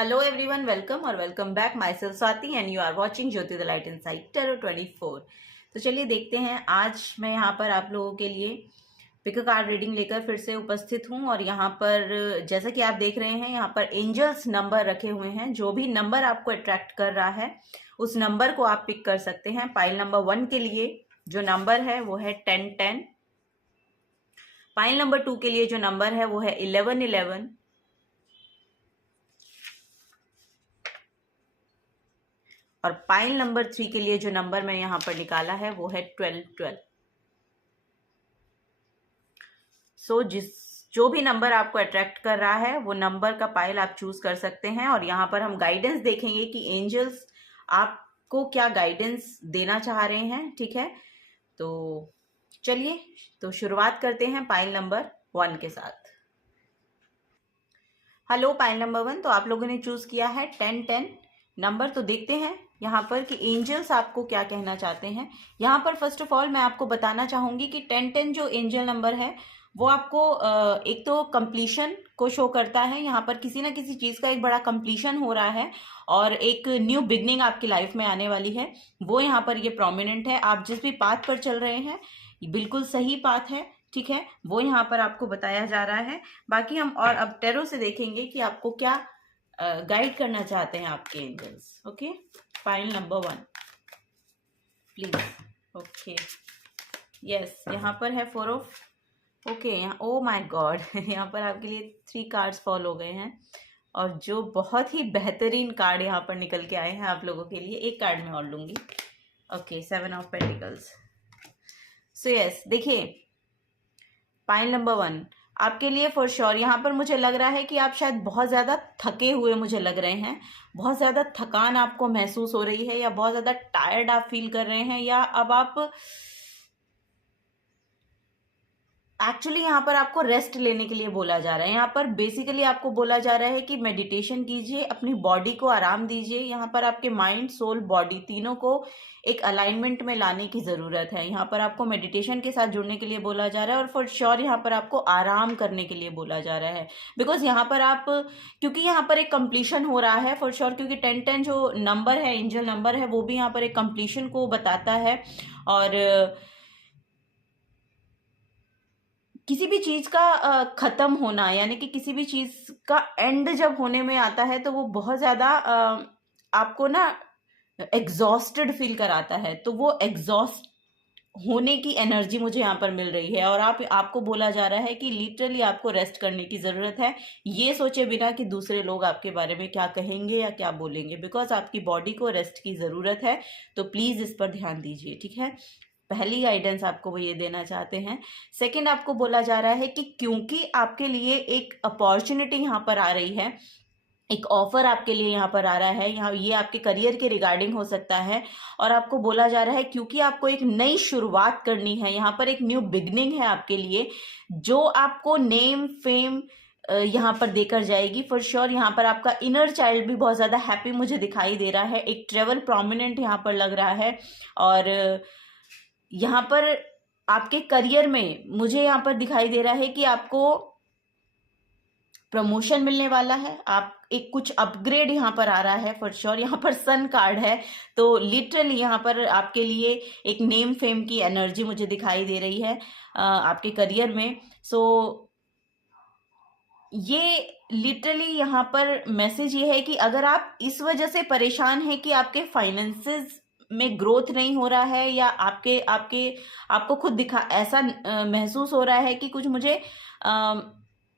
Hello everyone, welcome और welcome back. Myself Swati and you are watching Jyoti the light inside tarot 24। तो चलिए देखते हैं। आज मैं यहाँ पर आप लोगों के लिए पिक अ कार्ड रीडिंग लेकर फिर से उपस्थित हूँ। और यहाँ पर जैसा कि आप देख रहे हैं, यहाँ पर एंजल्स नंबर रखे हुए हैं। जो भी नंबर आपको अट्रैक्ट कर रहा है उस नंबर को आप पिक कर सकते हैं। पाइल नंबर 1 के लिए जो नंबर है वो है 1010। पाइल नंबर 2 के लिए जो नंबर है वो है 1111। और पाइल नंबर 3 के लिए जो नंबर मैं यहां पर निकाला है वो है 1212। जो भी नंबर आपको अट्रैक्ट कर रहा है वो नंबर का पाइल आप चूज कर सकते हैं। और यहाँ पर हम गाइडेंस देखेंगे कि एंजल्स आपको क्या गाइडेंस देना चाह रहे हैं। ठीक है, तो चलिए तो शुरुआत करते हैं पाइल नंबर 1 के साथ। हेलो पाइल नंबर 1, तो आप लोगों ने चूज किया है 1010 नंबर। तो देखते हैं यहाँ पर कि एंजल्स आपको क्या कहना चाहते हैं। यहाँ पर फर्स्ट ऑफ ऑल मैं आपको बताना चाहूंगी कि 1010 जो एंजल नंबर है वो आपको एक तो कंप्लीशन को शो करता है। यहाँ पर किसी ना किसी चीज का एक बड़ा कंप्लीशन हो रहा है और एक न्यू बिगनिंग आपकी लाइफ में आने वाली है, वो यहाँ पर ये प्रोमिनेंट है। आप जिस भी पाथ पर चल रहे हैं बिल्कुल सही पाथ है, ठीक है, वो यहाँ पर आपको बताया जा रहा है। बाकी हम और अब टैरो से देखेंगे कि आपको क्या गाइड करना चाहते हैं आपके angels. Okay, pile number 1 please. Okay, yes, यहाँ पर है 4 ऑफ ओके। यहाँ ओ माय गॉड यहाँ पर आपके लिए 3 कार्ड्स फॉल हो गए हैं और जो बहुत ही बेहतरीन कार्ड यहाँ पर निकल के आए हैं आप लोगों के लिए। एक कार्ड मैं और लूंगी। Okay, 7 of pentacles. So yes, देखिए पाइल नंबर 1 आपके लिए फॉर श्योर यहाँ पर मुझे लग रहा है कि आप शायद बहुत ज़्यादा थके हुए मुझे लग रहे हैं। बहुत ज़्यादा थकान आपको महसूस हो रही है या बहुत ज़्यादा टायर्ड आप फील कर रहे हैं, या अब आप एक्चुअली यहाँ पर आपको रेस्ट लेने के लिए बोला जा रहा है। यहाँ पर बेसिकली आपको बोला जा रहा है कि मेडिटेशन कीजिए, अपनी बॉडी को आराम दीजिए। यहाँ पर आपके माइंड, सोल, बॉडी तीनों को एक अलाइनमेंट में लाने की जरूरत है। यहाँ पर आपको मेडिटेशन के साथ जुड़ने के लिए बोला जा रहा है और फॉर श्योर यहाँ पर आपको आराम करने के लिए बोला जा रहा है। बिकॉज यहाँ पर आप, क्योंकि यहाँ पर एक कंप्लीशन हो रहा है फॉर श्योर, क्योंकि 1010 जो नंबर है, एंजल नंबर है, वो भी यहाँ पर एक कंप्लीशन को बताता है। और किसी भी चीज का खत्म होना, यानी कि किसी भी चीज का एंड जब होने में आता है तो वो बहुत ज्यादा आपको ना एग्जॉस्टेड फील कराता है। तो वो एग्जॉस्ट होने की एनर्जी मुझे यहाँ पर मिल रही है और आपको बोला जा रहा है कि लिटरली आपको रेस्ट करने की जरूरत है, ये सोचे बिना कि दूसरे लोग आपके बारे में क्या कहेंगे या क्या बोलेंगे। बिकॉज आपकी बॉडी को रेस्ट की जरूरत है, तो प्लीज इस पर ध्यान दीजिए। ठीक है, पहली गाइडेंस आपको वो ये देना चाहते हैं। सेकंड, आपको बोला जा रहा है कि क्योंकि आपके लिए एक अपॉर्चुनिटी यहाँ पर आ रही है, एक ऑफर आपके लिए यहाँ पर आ रहा है, यहाँ ये आपके करियर के रिगार्डिंग हो सकता है। और आपको बोला जा रहा है क्योंकि आपको एक नई शुरुआत करनी है, यहाँ पर एक न्यू बिगनिंग है आपके लिए, जो आपको नेम फेम यहाँ पर देकर जाएगी फॉर श्योर। यहाँ पर आपका इनर चाइल्ड भी बहुत ज्यादा हैप्पी मुझे दिखाई दे रहा है। एक ट्रेवल प्रोमिनेंट यहाँ पर लग रहा है। और यहाँ पर आपके करियर में मुझे यहाँ पर दिखाई दे रहा है कि आपको प्रमोशन मिलने वाला है। आप एक कुछ अपग्रेड यहाँ पर आ रहा है फॉर श्योर। यहाँ पर सन कार्ड है, तो लिटरली यहाँ पर आपके लिए एक नेम फेम की एनर्जी मुझे दिखाई दे रही है आपके करियर में। सो ये लिटरली यहाँ पर मैसेज ये है कि अगर आप इस वजह से परेशान हैं कि आपके फाइनेंसेस में ग्रोथ नहीं हो रहा है, या आपको खुद ऐसा महसूस हो रहा है कि कुछ मुझे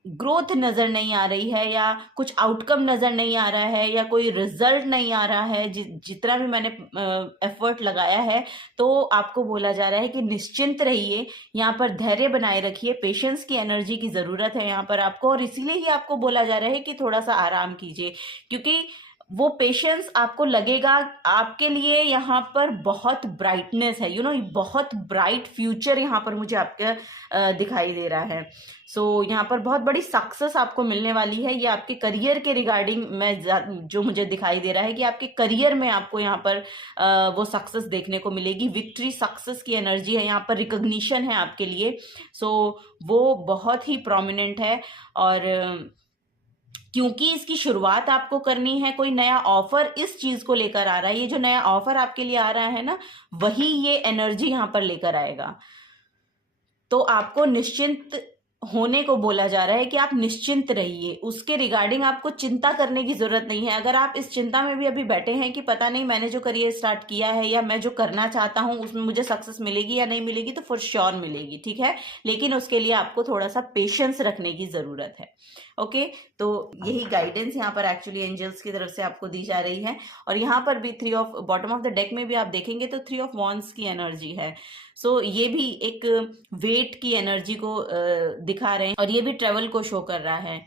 ग्रोथ नजर नहीं आ रही है, या कुछ आउटकम नजर नहीं आ रहा है, या कोई रिजल्ट नहीं आ रहा है जितना भी मैंने एफर्ट लगाया है, तो आपको बोला जा रहा है कि निश्चिंत रहिए, यहाँ पर धैर्य बनाए रखिए। पेशेंस की एनर्जी की जरूरत है यहाँ पर आपको, और इसीलिए ही आपको बोला जा रहा है कि थोड़ा सा आराम कीजिए, क्योंकि वो पेशेंस आपको लगेगा आपके लिए यहाँ पर बहुत ब्राइटनेस है। बहुत ब्राइट फ्यूचर यहाँ पर मुझे आपके दिखाई दे रहा है। सो यहाँ पर बहुत बड़ी सक्सेस आपको मिलने वाली है। ये आपके करियर के रिगार्डिंग जो मुझे दिखाई दे रहा है कि आपके करियर में आपको यहाँ पर वो सक्सेस देखने को मिलेगी। विक्ट्री, सक्सेस की एनर्जी है यहाँ पर, रिकॉग्निशन है आपके लिए। सो वो बहुत ही प्रोमिनेंट है। और क्योंकि इसकी शुरुआत आपको करनी है, कोई नया ऑफर इस चीज को लेकर आ रहा है, ये जो नया ऑफर आपके लिए आ रहा है ना, वही ये एनर्जी यहां पर लेकर आएगा। तो आपको निश्चिंत होने को बोला जा रहा है कि आप निश्चिंत रहिए, उसके रिगार्डिंग आपको चिंता करने की जरूरत नहीं है। अगर आप इस चिंता में भी अभी बैठे हैं कि पता नहीं मैंने जो करियर स्टार्ट किया है या मैं जो करना चाहता हूं उसमें मुझे सक्सेस मिलेगी या नहीं मिलेगी, तो फॉर श्योर मिलेगी, ठीक है, लेकिन उसके लिए आपको थोड़ा सा पेशेंस रखने की जरूरत है। ओके, तो यही गाइडेंस यहाँ पर एक्चुअली एंजल्स की तरफ से आपको दी जा रही है। और यहाँ पर भी three of bottom of the deck में भी आप देखेंगे तो थ्री ऑफ वॉन्ड्स की एनर्जी है। सो ये भी एक वेट की एनर्जी को दिखा रहे हैं और ये भी ट्रेवल को शो कर रहा है।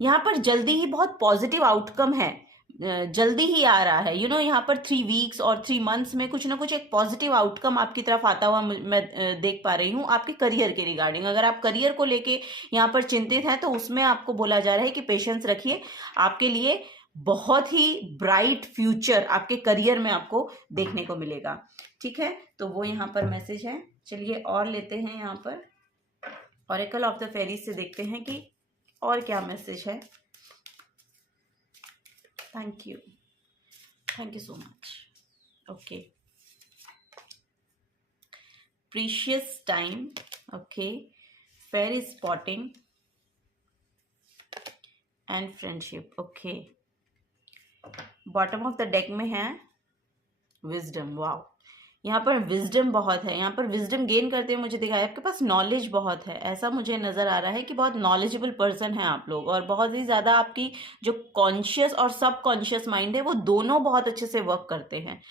यहाँ पर जल्दी ही बहुत पॉजिटिव आउटकम है, जल्दी ही आ रहा है। यहाँ पर 3 वीक्स और 3 मंथ्स में कुछ ना कुछ एक पॉजिटिव आउटकम आपकी तरफ आता हुआ मैं देख पा रही हूँ आपके करियर के रिगार्डिंग। अगर आप करियर को लेके यहाँ पर चिंतित हैं तो उसमें आपको बोला जा रहा है कि पेशेंस रखिए, आपके लिए बहुत ही ब्राइट फ्यूचर आपके करियर में आपको देखने को मिलेगा, ठीक है। तो वो यहाँ पर मैसेज है। चलिए और लेते हैं यहाँ पर ऑरेकल ऑफ द फेरीज से, देखते हैं कि और क्या मैसेज है। Thank you so much. Okay, precious time, okay, fairy spotting and friendship. Okay, bottom of the deck में है विजडम। वाओ, यहाँ पर विजडम बहुत है। यहाँ पर विजडम गेन करते हुए मुझे दिखाया आपके पास नॉलेज बहुत है, ऐसा मुझे नजर आ रहा है कि बहुत नॉलेजेबल पर्सन है आप लोग, और बहुत ही ज्यादा आपकी जो कॉन्शियस और सब कॉन्शियस माइंड है वो दोनों बहुत अच्छे से वर्क करते हैं।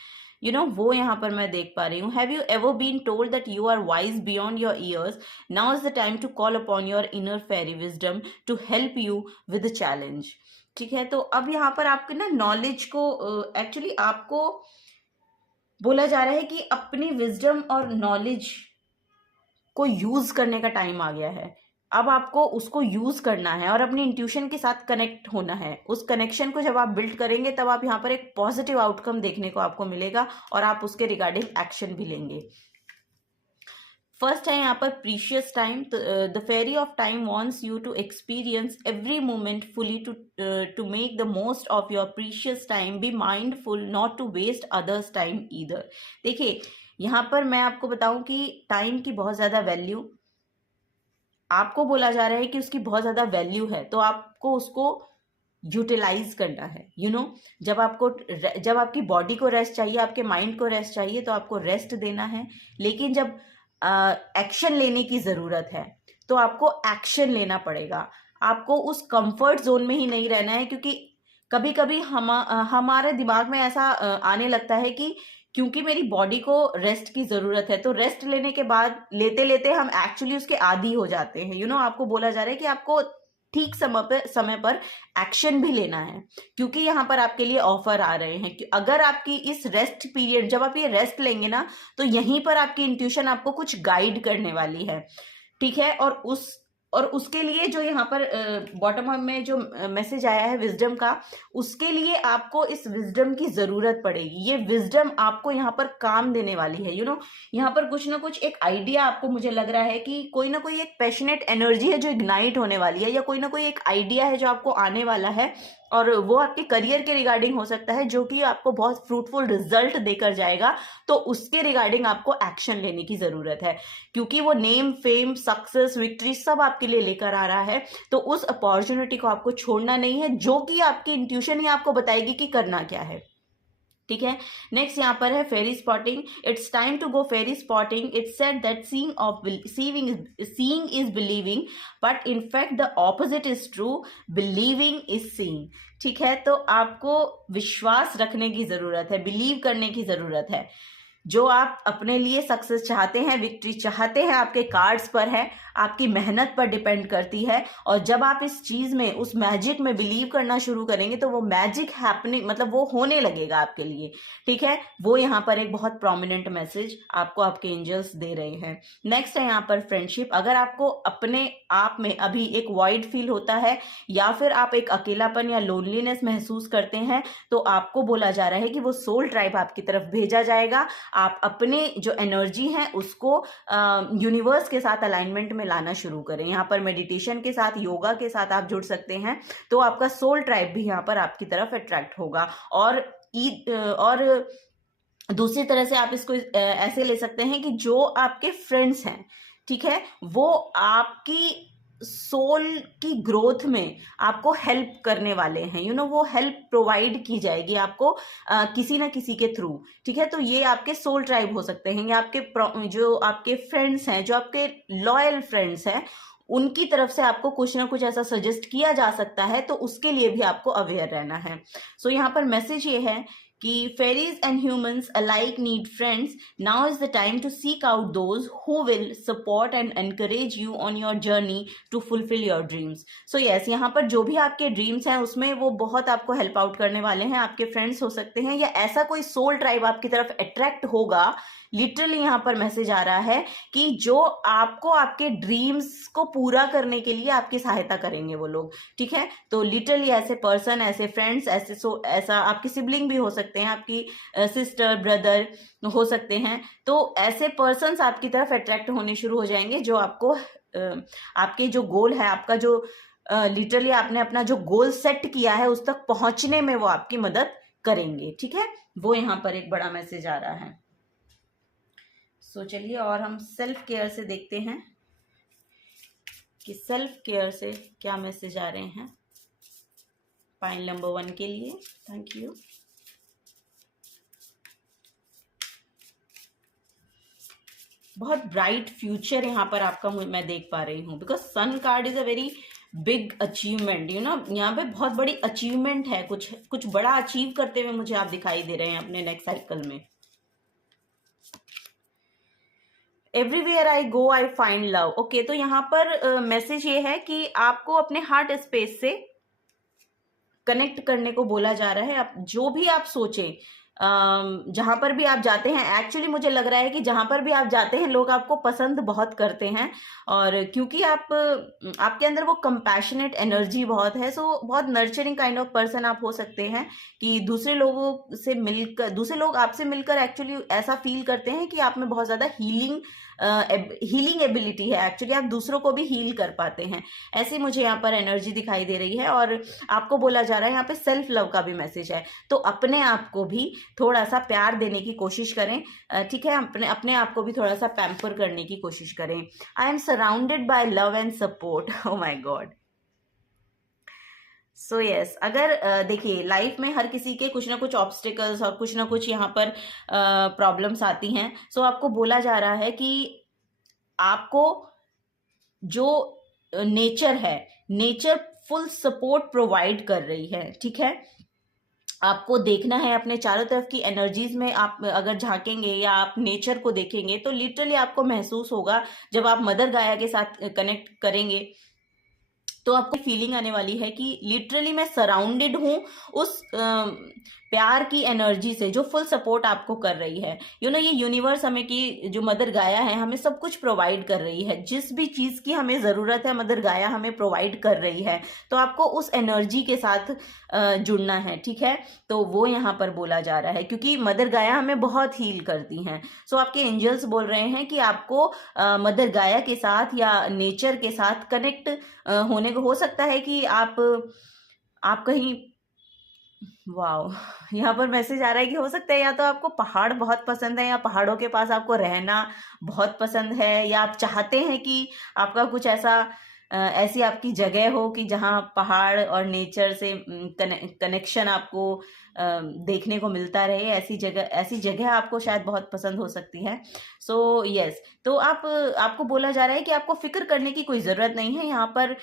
वो यहाँ पर मैं देख पा रही हूँ। Have you ever been told that you are wise beyond your years? Now is the time to call upon your inner fairy wisdom to help you with the challenge, ठीक है। तो अब यहाँ पर आपके ना नॉलेज को एक्चुअली आपको बोला जा रहा है कि अपनी विजडम और नॉलेज को यूज करने का टाइम आ गया है। अब आपको उसको यूज करना है और अपनी इंट्यूशन के साथ कनेक्ट होना है। उस कनेक्शन को जब आप बिल्ड करेंगे तब आप यहाँ पर एक पॉजिटिव आउटकम देखने को आपको मिलेगा और आप उसके रिगार्डिंग एक्शन भी लेंगे। फर्स्ट है यहाँ पर precious time. The fairy of time wants you to experience every moment fully to make the most of your precious time. Be mindful not to waste others time either. देखिए, यहाँ पर मैं आपको बताऊं कि टाइम की बहुत ज्यादा वैल्यू आपको बोला जा रहा है कि उसकी बहुत ज्यादा वैल्यू है, तो आपको उसको यूटिलाइज करना है। जब आपकी बॉडी को रेस्ट चाहिए, आपके माइंड को रेस्ट चाहिए, तो आपको रेस्ट देना है। लेकिन जब एक्शन लेने की जरूरत है तो आपको एक्शन लेना पड़ेगा। आपको उस कंफर्ट जोन में ही नहीं रहना है, क्योंकि कभी कभी हमारे दिमाग में ऐसा आने लगता है कि क्योंकि मेरी बॉडी को रेस्ट की जरूरत है, तो रेस्ट लेने के बाद लेते लेते हम एक्चुअली उसके आदी हो जाते हैं। आपको बोला जा रहा है कि आपको ठीक समय पर एक्शन भी लेना है, क्योंकि यहाँ पर आपके लिए ऑफर आ रहे हैं कि अगर आपकी इस रेस्ट पीरियड, जब आप ये रेस्ट लेंगे ना, तो यहीं पर आपकी इंट्यूशन आपको कुछ गाइड करने वाली है, ठीक है। और उसके लिए जो यहाँ पर बॉटम अप में जो मैसेज आया है विजडम का, उसके लिए आपको इस विजडम की जरूरत पड़ेगी। ये विजडम आपको यहाँ पर काम देने वाली है। यहाँ पर कुछ ना कुछ एक आइडिया आपको, मुझे लग रहा है कि कोई ना कोई एक पैशनेट एनर्जी है जो इग्नाइट होने वाली है, या कोई ना कोई एक आइडिया है जो आपको आने वाला है, और वो आपके करियर के रिगार्डिंग हो सकता है, जो कि आपको बहुत फ्रूटफुल रिजल्ट देकर जाएगा। तो उसके रिगार्डिंग आपको एक्शन लेने की जरूरत है, क्योंकि वो नेम, फेम, सक्सेस, विक्ट्री सब आपके लिए लेकर आ रहा है। तो उस अपॉर्चुनिटी को आपको छोड़ना नहीं है, जो कि आपकी इंट्यूशन ही आपको बताएगी कि करना क्या है, ठीक है। नेक्स्ट यहाँ पर है fairy spotting. It's time to go fairy spotting. It's said that seeing is believing, but in fact the opposite is true, believing is seeing, ठीक है। तो आपको विश्वास रखने की जरूरत है, बिलीव करने की जरूरत है। जो आप अपने लिए सक्सेस चाहते हैं, विक्ट्री चाहते हैं, आपके कार्ड्स पर है, आपकी मेहनत पर डिपेंड करती है। और जब आप इस चीज में, उस मैजिक में बिलीव करना शुरू करेंगे, तो वो मैजिक हैपनिंग, मतलब वो होने लगेगा आपके लिए, ठीक है। वो यहाँ पर एक बहुत प्रोमिनेंट मैसेज आपको आपके एंजल्स दे रहे हैं। नेक्स्ट है यहाँ पर फ्रेंडशिप। अगर आपको अपने आप में अभी एक वॉइड फील होता है, या फिर आप एक अकेलापन या लोनलीनेस महसूस करते हैं, तो आपको बोला जा रहा है कि वो सोल ट्राइब आपकी तरफ भेजा जाएगा। आप अपने जो एनर्जी है उसको यूनिवर्स के साथ अलाइनमेंट में लाना शुरू करें। यहाँ पर मेडिटेशन के साथ, योगा के साथ आप जुड़ सकते हैं, तो आपका सोल ट्राइब भी यहाँ पर आपकी तरफ अट्रैक्ट होगा। और दूसरी तरह से आप इसको ऐसे ले सकते हैं कि जो आपके फ्रेंड्स हैं, ठीक है, वो आपकी सोल की ग्रोथ में आपको हेल्प करने वाले हैं। वो हेल्प प्रोवाइड की जाएगी आपको किसी ना किसी के थ्रू, ठीक है। तो ये आपके सोल ट्राइब हो सकते हैं, या आपके जो आपके फ्रेंड्स हैं, जो आपके लॉयल फ्रेंड्स हैं, उनकी तरफ से आपको कुछ ना कुछ ऐसा सजेस्ट किया जा सकता है, तो उसके लिए भी आपको अवेयर रहना है। सो यहाँ पर मैसेज ये है कि fairies and humans alike need friends, now is the time to seek out those who will support and encourage you on your journey to fulfil your dreams. So yes, यहाँ पर जो भी आपके ड्रीम्स हैं उसमें वो बहुत आपको हेल्प आउट करने वाले हैं। आपके फ्रेंड्स हो सकते हैं, या ऐसा कोई सोल ट्राइब आपकी तरफ अट्रैक्ट होगा। लिटरली यहाँ पर मैसेज आ रहा है कि जो आपको आपके ड्रीम्स को पूरा करने के लिए आपकी सहायता करेंगे वो लोग, ठीक है। तो लिटरली ऐसे पर्सन, ऐसे फ्रेंड्स, ऐसा आपकी सिबलिंग भी हो सकते हैं, आपकी सिस्टर ब्रदर हो सकते हैं। तो ऐसे पर्सन्स आपकी तरफ अट्रैक्ट होने शुरू हो जाएंगे, जो आपको आपके जो गोल है, आपका जो लिटरली आपने अपना जो गोल सेट किया है उस तक पहुंचने में वो आपकी मदद करेंगे, ठीक है। वो यहाँ पर एक बड़ा मैसेज आ रहा है। सो चलिए, और हम सेल्फ केयर से देखते हैं कि सेल्फ केयर से क्या मैसेज आ रहे हैं पाइल नंबर 1 के लिए। Thank you. बहुत ब्राइट फ्यूचर यहाँ पर आपका मैं देख पा रही हूँ, because sun card is a very big achievement, यहाँ पे बहुत बड़ी अचीवमेंट है, कुछ बड़ा अचीव करते हुए मुझे आप दिखाई दे रहे हैं अपने नेक्स्ट साइकिल में। Everywhere I go I find love. Okay, तो यहाँ पर मैसेज ये है कि आपको अपने हार्ट स्पेस से कनेक्ट करने को बोला जा रहा है। आप जो भी आप सोचें, जहां पर भी आप जाते हैं, एक्चुअली मुझे लग रहा है कि जहां पर भी आप जाते हैं लोग आपको पसंद बहुत करते हैं, और क्योंकि आपके अंदर वो कंपैशनेट एनर्जी बहुत है। सो बहुत नर्चरिंग काइंड ऑफ पर्सन आप हो सकते हैं कि दूसरे लोग आपसे मिलकर एक्चुअली ऐसा फील करते हैं कि आप में बहुत ज्यादा हीलिंग एबिलिटी है। एक्चुअली आप दूसरों को भी हील कर पाते हैं, ऐसी मुझे यहाँ पर एनर्जी दिखाई दे रही है। और आपको बोला जा रहा है यहाँ पे सेल्फ लव का भी मैसेज है, तो अपने आप को भी थोड़ा सा प्यार देने की कोशिश करें, ठीक है। अपने आप को भी थोड़ा सा पैम्पर करने की कोशिश करें। I am surrounded by love and support. Oh my God. So yes, अगर देखिए लाइफ में हर किसी के कुछ ना कुछ ऑब्स्टिकल्स और कुछ ना कुछ यहाँ पर प्रॉब्लम्स आती हैं। सो आपको बोला जा रहा है कि आपको जो नेचर है, नेचर फुल सपोर्ट प्रोवाइड कर रही है, ठीक है। आपको देखना है अपने चारों तरफ की एनर्जीज में, आप अगर झांकेंगे या आप नेचर को देखेंगे तो लिटरली आपको महसूस होगा, जब आप मदर गाया के साथ कनेक्ट करेंगे तो आपको फीलिंग आने वाली है कि लिटरली मैं सराउंडेड हूँ उस प्यार की एनर्जी से जो फुल सपोर्ट आपको कर रही है। ये यूनिवर्स हमें की जो मदर गाया है हमें सब कुछ प्रोवाइड कर रही है, जिस भी चीज की हमें जरूरत है मदर गाया हमें प्रोवाइड कर रही है। तो आपको उस एनर्जी के साथ जुड़ना है, ठीक है। तो वो यहाँ पर बोला जा रहा है क्योंकि मदर गाया हमें बहुत हील करती हैं। सो आपके एंजल्स बोल रहे हैं कि आपको मदर गाया के साथ या नेचर के साथ कनेक्ट होने को, हो सकता है कि आप कहीं, वाओ, यहाँ पर मैसेज आ रहा है कि हो सकता है या तो आपको पहाड़ बहुत पसंद है या पहाड़ों के पास आपको रहना बहुत पसंद है, या आप चाहते हैं कि आपका कुछ ऐसी आपकी जगह हो कि जहाँ पहाड़ और नेचर से कनेक्शन आपको देखने को मिलता रहे। ऐसी जगह आपको शायद बहुत पसंद हो सकती है। सो यस, तो आपको बोला जा रहा है कि आपको फिक्र करने की कोई ज़रूरत नहीं है। यहाँ पर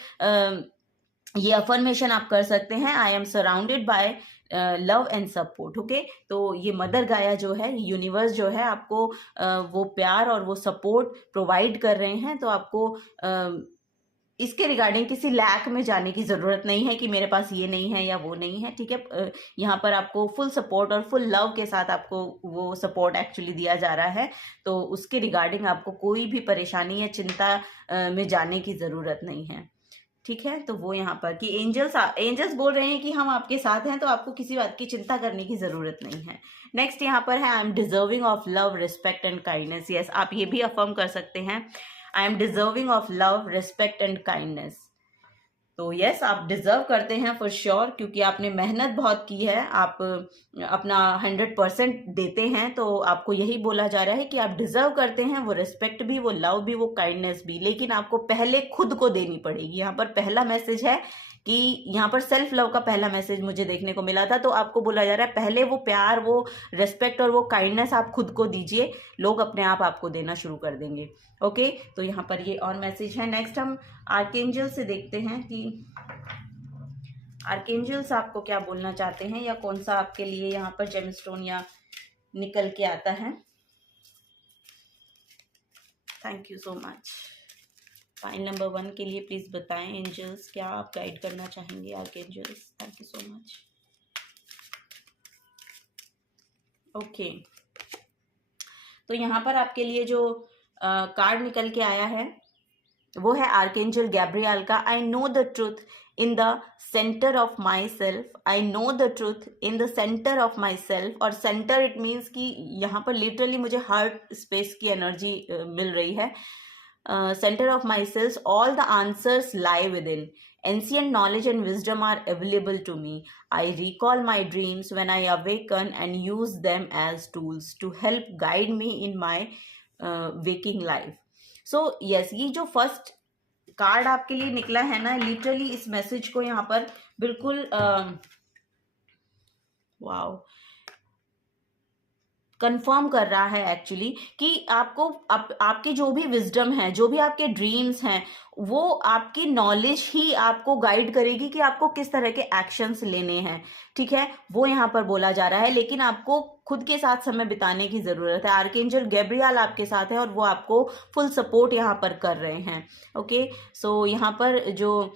ये अफर्मेशन आप कर सकते हैं, I am surrounded by love and support. Okay, तो ये मदर गाया जो है, यूनिवर्स जो है, आपको वो प्यार और वो सपोर्ट प्रोवाइड कर रहे हैं। तो आपको इसके रिगार्डिंग किसी लैक में जाने की ज़रूरत नहीं है कि मेरे पास ये नहीं है या वो नहीं है, ठीक है। यहाँ पर आपको फुल सपोर्ट और फुल लव के साथ आपको वो सपोर्ट एक्चुअली दिया जा रहा है। तो उसके रिगार्डिंग आपको कोई भी परेशानी या चिंता में जाने की ज़रूरत नहीं है। ठीक है, तो वो यहाँ पर कि एंजल्स बोल रहे हैं कि हम आपके साथ हैं, तो आपको किसी बात की चिंता करने की जरूरत नहीं है। नेक्स्ट यहाँ पर है, I am deserving of love, respect and kindness. Yes, आप ये भी अफर्म कर सकते हैं, आई am deserving of love, respect and kindness. तो यस, आप डिजर्व करते हैं फॉर श्योर, क्योंकि आपने मेहनत बहुत की है, आप अपना 100% देते हैं, तो आपको यही बोला जा रहा है कि आप डिजर्व करते हैं, वो रिस्पेक्ट भी, वो लव भी, वो काइंडनेस भी, लेकिन आपको पहले खुद को देनी पड़ेगी। यहाँ पर पहला मैसेज है कि यहाँ पर सेल्फ लव का पहला मैसेज मुझे देखने को मिला था, तो आपको बोला जा रहा है पहले वो प्यार, वो रिस्पेक्ट और वो काइंडनेस आप खुद को दीजिए, लोग अपने आप आपको देना शुरू कर देंगे। ओके, तो यहाँ पर ये और मैसेज है। नेक्स्ट हम आर्कएंजल से देखते हैं कि आर्कएंजल्स आपको क्या बोलना चाहते हैं, या कौन सा आपके लिए यहाँ पर जेमस्टोन या निकल के आता है। Thank you so much. File number 1 के लिए प्लीज बताएं एंजल्स, क्या आप गाइड करना चाहेंगे archangels. Thank you so much. Okay, तो यहाँ पर आपके लिए जो कार्ड निकल के आया है वो है आर्कएंजल गैब्रियल का, I know the truth in the centre of my self, I know the truth in the centre of my self. और सेंटर इट मीन्स कि यहाँ पर लिटरली मुझे हार्ट स्पेस की एनर्जी मिल रही है। Centre of my self, all the answers lie with in, ancient knowledge and wisdom are available to me. I recall my dreams when I awaken and use them as tools to help guide me in my waking life. So yes, ये जो first card आपके लिए निकला है ना, literally इस message को यहाँ पर बिल्कुल वाओ कंफर्म कर रहा है एक्चुअली कि आपको आपके जो भी विजडम है, जो भी आपके ड्रीम्स हैं, वो आपकी नॉलेज ही आपको गाइड करेगी कि आपको किस तरह के एक्शंस लेने हैं। ठीक है, वो यहाँ पर बोला जा रहा है, लेकिन आपको खुद के साथ समय बिताने की जरूरत है। आर्कएंजल गैब्रियल आपके साथ है और वो आपको फुल सपोर्ट यहाँ पर कर रहे हैं। ओके, सो यहाँ पर जो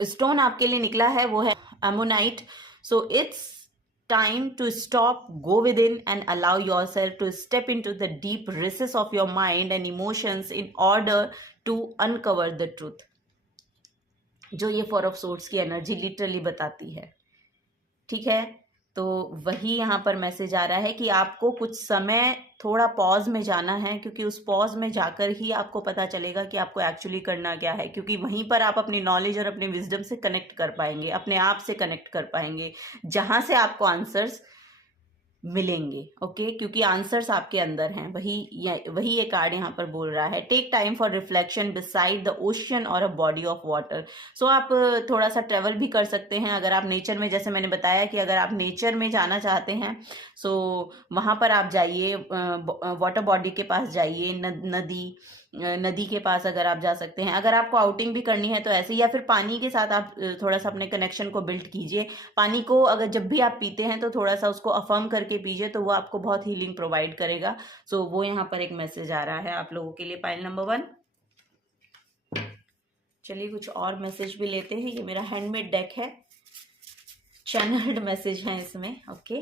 स्टोन आपके लिए निकला है वो है ammonite. So it's time to stop, go within and allow yourself to step into the deep recesses of your mind and emotions in order to uncover the truth, जो ये 4 of Swords की energy literally बताती है। ठीक है, तो वही यहाँ पर मैसेज आ रहा है कि आपको कुछ समय थोड़ा पॉज में जाना है, क्योंकि उस पॉज में जाकर ही आपको पता चलेगा कि आपको एक्चुअली करना क्या है, क्योंकि वहीं पर आप अपनी नॉलेज और अपने विजडम से कनेक्ट कर पाएंगे, अपने आप से कनेक्ट कर पाएंगे, जहां से आपको आंसर्स मिलेंगे। ओके, क्योंकि आंसर्स आपके अंदर हैं। वही ये कार्ड यहाँ पर बोल रहा है, take time for reflection beside the ocean or a body of water. So आप थोड़ा सा ट्रेवल भी कर सकते हैं, अगर आप नेचर में, जैसे मैंने बताया कि अगर आप नेचर में जाना चाहते हैं सो वहाँ पर आप जाइए, वाटर बॉडी के पास जाइए, नदी के पास अगर आप जा सकते हैं। अगर आपको आउटिंग भी करनी है तो ऐसे, या फिर पानी के साथ आप थोड़ा सा अपने कनेक्शन को बिल्ड कीजिए। पानी को अगर जब भी आप पीते हैं तो थोड़ा सा उसको अफर्म करके पीजिए, तो वो आपको बहुत हीलिंग प्रोवाइड करेगा। सो वो यहाँ पर एक मैसेज आ रहा है आप लोगों के लिए, पाइल नंबर 1। चलिए कुछ और मैसेज भी लेते हैं। ये मेरा हैंडमेड डेक है, चैनल्ड मैसेज है इसमें। Okay,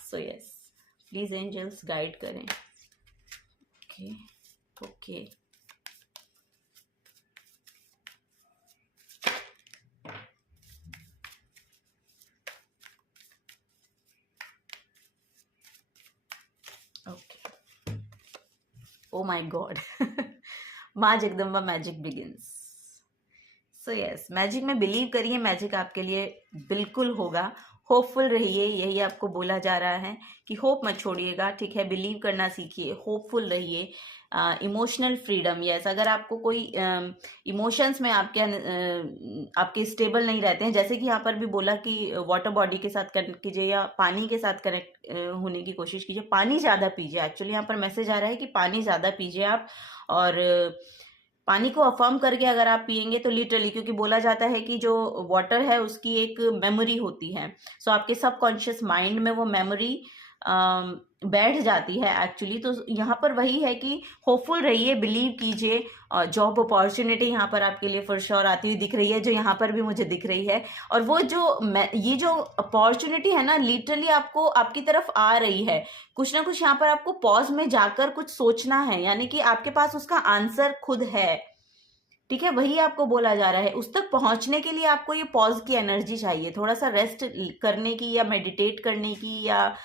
so yes, please angels guide करें। Okay okay, okay, oh my God, माँ Jagdamba, magic begins. So yes, magic में बिलीव करिए, मैजिक आपके लिए बिल्कुल होगा। होपफुल रहिए, यही आपको बोला जा रहा है कि होप मत छोड़िएगा। ठीक है, बिलीव करना सीखिए, होपफुल रहिए। इमोशनल फ्रीडम, यस, अगर आपको कोई इमोशंस में आपके स्टेबल नहीं रहते हैं, जैसे कि यहाँ पर भी बोला कि वाटर बॉडी के साथ कनेक्ट कीजिए या पानी के साथ कनेक्ट होने की कोशिश कीजिए, पानी ज़्यादा पीजिए। एक्चुअली यहाँ पर मैसेज आ रहा है कि पानी ज़्यादा पीजिए आप, और पानी को अफर्म करके अगर आप पिएंगे तो लिटरली, क्योंकि बोला जाता है कि जो वाटर है उसकी एक मेमोरी होती है। सो आपके सबकॉन्शियस माइंड में वो मेमोरी बैठ जाती है एक्चुअली। तो यहाँ पर वही है कि होपफुल रहिए, बिलीव कीजिए। जॉब अपॉर्चुनिटी यहाँ पर आपके लिए फॉर श्योर आती हुई दिख रही है, जो यहाँ पर भी मुझे दिख रही है। और वो ये जो अपॉर्चुनिटी है ना, लिटरली आपको आपकी तरफ आ रही है। कुछ ना कुछ यहाँ पर आपको पॉज में जाकर कुछ सोचना है, यानी कि आपके पास उसका आंसर खुद है। ठीक है, वही आपको बोला जा रहा है। उस तक पहुंचने के लिए आपको ये पॉज की एनर्जी चाहिए, थोड़ा सा रेस्ट करने की या मेडिटेट करने की या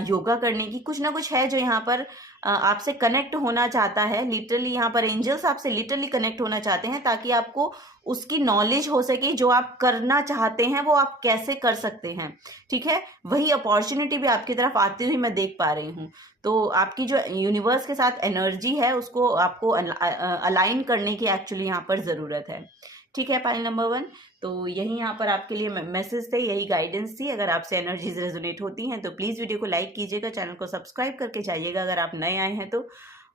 योगा करने की, कुछ ना कुछ है जो यहाँ पर आपसे कनेक्ट होना चाहता है। लिटरली यहाँ पर एंजल्स आपसे लिटरली कनेक्ट होना चाहते हैं ताकि आपको उसकी नॉलेज हो सके, जो आप करना चाहते हैं वो आप कैसे कर सकते हैं। ठीक है, वही अपॉर्चुनिटी भी आपकी तरफ आती हुई मैं देख पा रही हूँ। तो आपकी जो यूनिवर्स के साथ एनर्जी है उसको आपको अलाइन करने की एक्चुअली यहाँ पर ज़रूरत है। ठीक है पाइल नंबर 1, तो यही यहाँ पर आपके लिए मैसेज थे, यही गाइडेंस थी। अगर आपसे एनर्जीज रेजोनेट होती हैं तो प्लीज़ वीडियो को लाइक कीजिएगा, चैनल को सब्सक्राइब करके जाइएगा अगर आप नए आए हैं तो।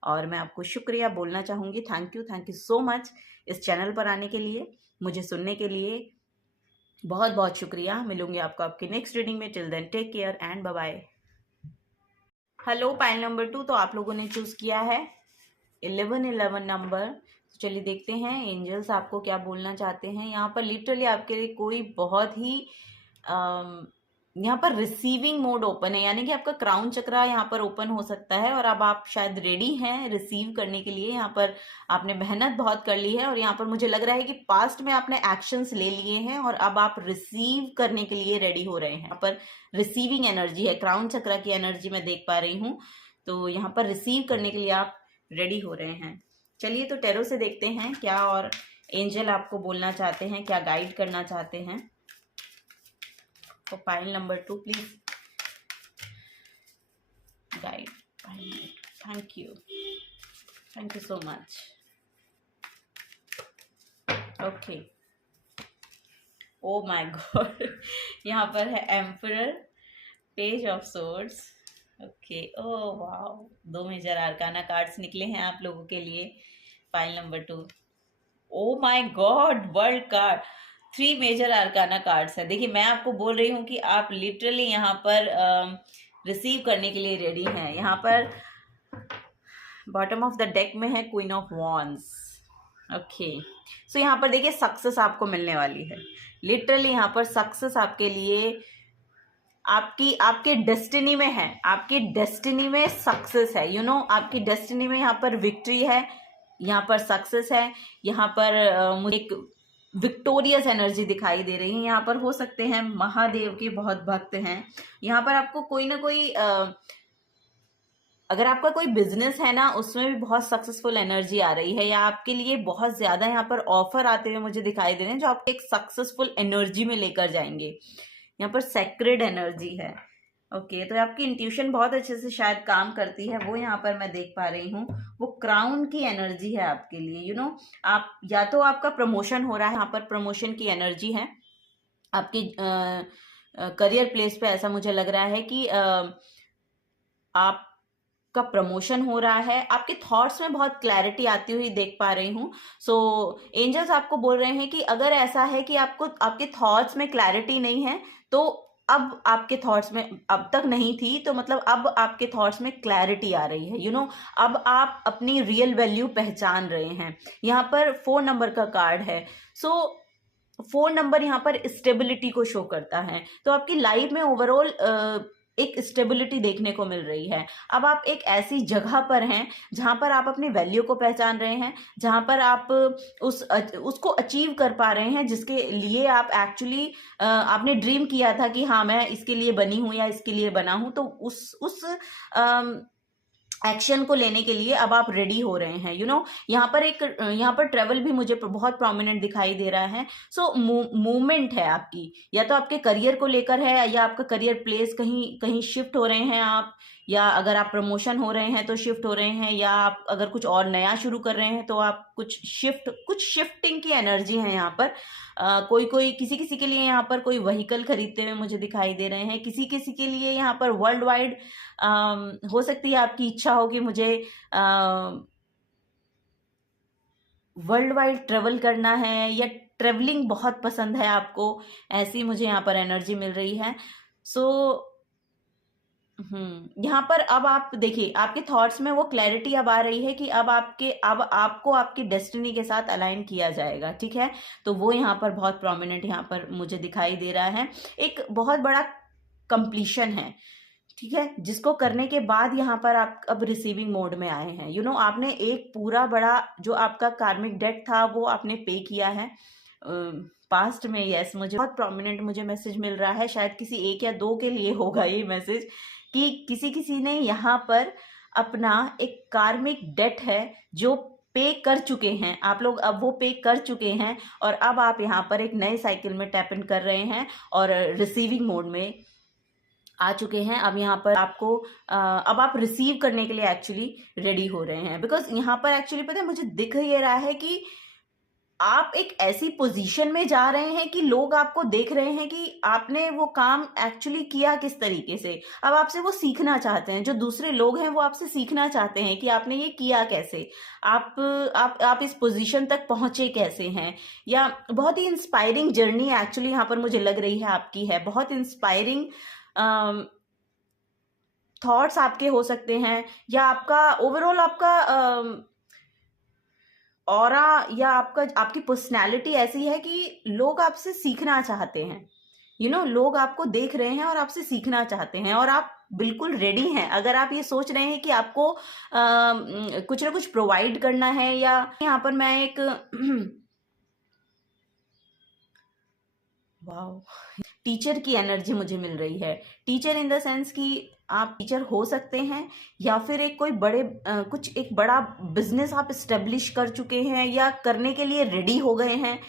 और मैं आपको शुक्रिया बोलना चाहूँगी, थैंक यू सो मच इस चैनल पर आने के लिए, मुझे सुनने के लिए बहुत बहुत शुक्रिया। मिलूंगी आपको आपकी नेक्स्ट रीडिंग में। Till then take care and bye bye. Hello pile number 2, तो आप लोगों ने चूज किया है 1111 नंबर। तो चलिए देखते हैं एंजल्स आपको क्या बोलना चाहते हैं। यहाँ पर लिटरली आपके लिए कोई बहुत ही यहाँ पर रिसीविंग मोड ओपन है, यानी कि आपका क्राउन चक्रा यहाँ पर ओपन हो सकता है और अब आप शायद रेडी हैं रिसीव करने के लिए। यहाँ पर आपने मेहनत बहुत कर ली है और यहाँ पर मुझे लग रहा है कि पास्ट में आपने एक्शंस ले लिए हैं और अब आप रिसीव करने के लिए रेडी हो रहे हैं। यहाँ पर रिसीविंग एनर्जी है, क्राउन चक्रा की एनर्जी मैं देख पा रही हूँ। तो यहाँ पर रिसीव करने के लिए आप रेडी हो रहे हैं। चलिए तो टैरो से देखते हैं क्या और एंजल आपको बोलना चाहते हैं, क्या गाइड करना चाहते हैं। तो pile number 2 please guide. Thank you so much. Okay, oh my god, यहाँ पर है emperor, page of swords. Okay, oh wow, 2 major arcana cards निकले हैं आप लोगों के लिए। Pile number 2, oh my god, world card, 3 major arcana cards है। देखिए मैं आपको बोल रही हूँ कि आप लिटरली यहाँ पर रिसीव करने के लिए रेडी हैं। यहाँ पर बॉटम ऑफ द डेक में है क्वीन ऑफ वॉन्ड्स। ओके, सो यहाँ पर देखिए सक्सेस आपको मिलने वाली है। लिटरली यहाँ पर सक्सेस आपके लिए आपके डेस्टिनी में है, आपकी डेस्टिनी में सक्सेस है। यू नो आपकी डेस्टिनी में यहाँ पर विक्ट्री है, यहाँ पर सक्सेस है। यहाँ पर मुझे एक विक्टोरियस एनर्जी दिखाई दे रही है। यहाँ पर हो सकते हैं महादेव के बहुत भक्त हैं। यहाँ पर आपको कोई ना कोई अगर आपका कोई बिजनेस है ना, उसमें भी बहुत सक्सेसफुल एनर्जी आ रही है, या आपके लिए बहुत ज्यादा यहाँ पर ऑफर आते हुए मुझे दिखाई दे रहे हैं जो आपको एक सक्सेसफुल एनर्जी में लेकर जाएंगे। यहाँ पर सेक्रेड एनर्जी है। ओके, तो आपकी इंट्यूशन बहुत अच्छे से शायद काम करती है, वो यहाँ पर मैं देख पा रही हूँ। वो क्राउन की एनर्जी है आपके लिए। यू नो आप या तो आपका प्रमोशन हो रहा है, यहाँ पर प्रमोशन की एनर्जी है आपकी करियर प्लेस पे। ऐसा मुझे लग रहा है कि आपका प्रमोशन हो रहा है। आपके थॉट्स में बहुत क्लैरिटी आती हुई देख पा रही हूँ। सो एंजल्स आपको बोल रहे हैं कि अगर ऐसा है कि आपको आपके थॉट्स में क्लैरिटी नहीं है, तो अब आपके थॉट्स में अब तक नहीं थी, तो मतलब अब आपके थॉट्स में क्लैरिटी आ रही है। यू नो अब आप अपनी रियल वैल्यू पहचान रहे हैं। यहाँ पर 4 नंबर का कार्ड है। सो 4 नंबर यहाँ पर स्टेबिलिटी को शो करता है। तो आपकी लाइफ में ओवरऑल एक स्टेबिलिटी देखने को मिल रही है। अब आप एक ऐसी जगह पर हैं जहां पर आप अपनी वैल्यू को पहचान रहे हैं, जहां पर आप उसको अचीव कर पा रहे हैं जिसके लिए आप एक्चुअली आपने ड्रीम किया था कि हाँ मैं इसके लिए बनी हूं या इसके लिए बना हूं। तो उस एक्शन को लेने के लिए अब आप रेडी हो रहे हैं। यू नो यहाँ पर ट्रेवल भी मुझे बहुत प्रोमिनेंट दिखाई दे रहा है। सो मूवमेंट है आपकी, या तो आपके करियर को लेकर है, या आपका करियर प्लेस कहीं शिफ्ट हो रहे हैं आप, या अगर आप प्रमोशन हो रहे हैं तो शिफ्ट हो रहे हैं, या आप अगर कुछ और नया शुरू कर रहे हैं तो आप कुछ शिफ्टिंग की एनर्जी है यहाँ पर। कोई किसी के लिए यहाँ पर कोई व्हीकल खरीदते हुए मुझे दिखाई दे रहे हैं। किसी के लिए यहाँ पर वर्ल्ड वाइड हो सकती है आपकी इच्छा हो कि मुझे वर्ल्ड वाइड ट्रेवल करना है, या ट्रेवलिंग बहुत पसंद है आपको, ऐसी मुझे यहाँ पर एनर्जी मिल रही है। सो यहाँ पर अब आप देखिए आपके थॉट्स में वो क्लैरिटी अब आ रही है कि अब आपको आपकी डेस्टिनी के साथ अलाइन किया जाएगा। ठीक है, तो वो यहाँ पर बहुत प्रोमिनेंट यहाँ पर मुझे दिखाई दे रहा है। एक बहुत बड़ा कंप्लीशन है, ठीक है, जिसको करने के बाद यहाँ पर आप अब रिसीविंग मोड में आए हैं। यू नो आपने एक पूरा बड़ा जो आपका कार्मिक डेट था वो आपने पे किया है पास्ट में। यस, मुझे बहुत प्रोमिनेंट मुझे मैसेज मिल रहा है, शायद किसी एक या दो के लिए होगा ये मैसेज, कि किसी किसी ने यहाँ पर अपना एक कार्मिक डेट है जो पे कर चुके हैं आप लोग, अब वो पे कर चुके हैं और अब आप यहाँ पर एक नए साइकिल में टैप इन कर रहे हैं और रिसीविंग मोड में आ चुके हैं। अब यहाँ पर आपको अब आप रिसीव करने के लिए एक्चुअली रेडी हो रहे हैं, बिकॉज यहाँ पर एक्चुअली पता है मुझे दिख ये रहा है कि आप एक ऐसी पोजीशन में जा रहे हैं कि लोग आपको देख रहे हैं कि आपने वो काम एक्चुअली किया किस तरीके से। अब आपसे वो सीखना चाहते हैं, जो दूसरे लोग हैं वो आपसे सीखना चाहते हैं कि आपने ये किया कैसे, आप इस पोजीशन तक पहुंचे कैसे हैं। या बहुत ही इंस्पायरिंग जर्नी एक्चुअली यहाँ पर मुझे लग रही है आपकी है, बहुत इंस्पायरिंग थॉट्स आपके हो सकते हैं, या आपका ओवरऑल आपका ऑरा या आपकी पर्सनैलिटी ऐसी है कि लोग आपसे सीखना चाहते हैं। यू नो लोग आपको देख रहे हैं और आपसे सीखना चाहते हैं और आप बिल्कुल रेडी हैं। अगर आप ये सोच रहे हैं कि आपको कुछ ना कुछ प्रोवाइड करना है, या यहाँ पर मैं एक वाओ टीचर की एनर्जी मुझे मिल रही है। टीचर इन द सेंस कि आप टीचर हो सकते हैं, या फिर एक कोई कुछ एक बड़ा बिजनेस आप इस्टेब्लिश कर चुके हैं या करने के लिए रेडी हो गए हैं।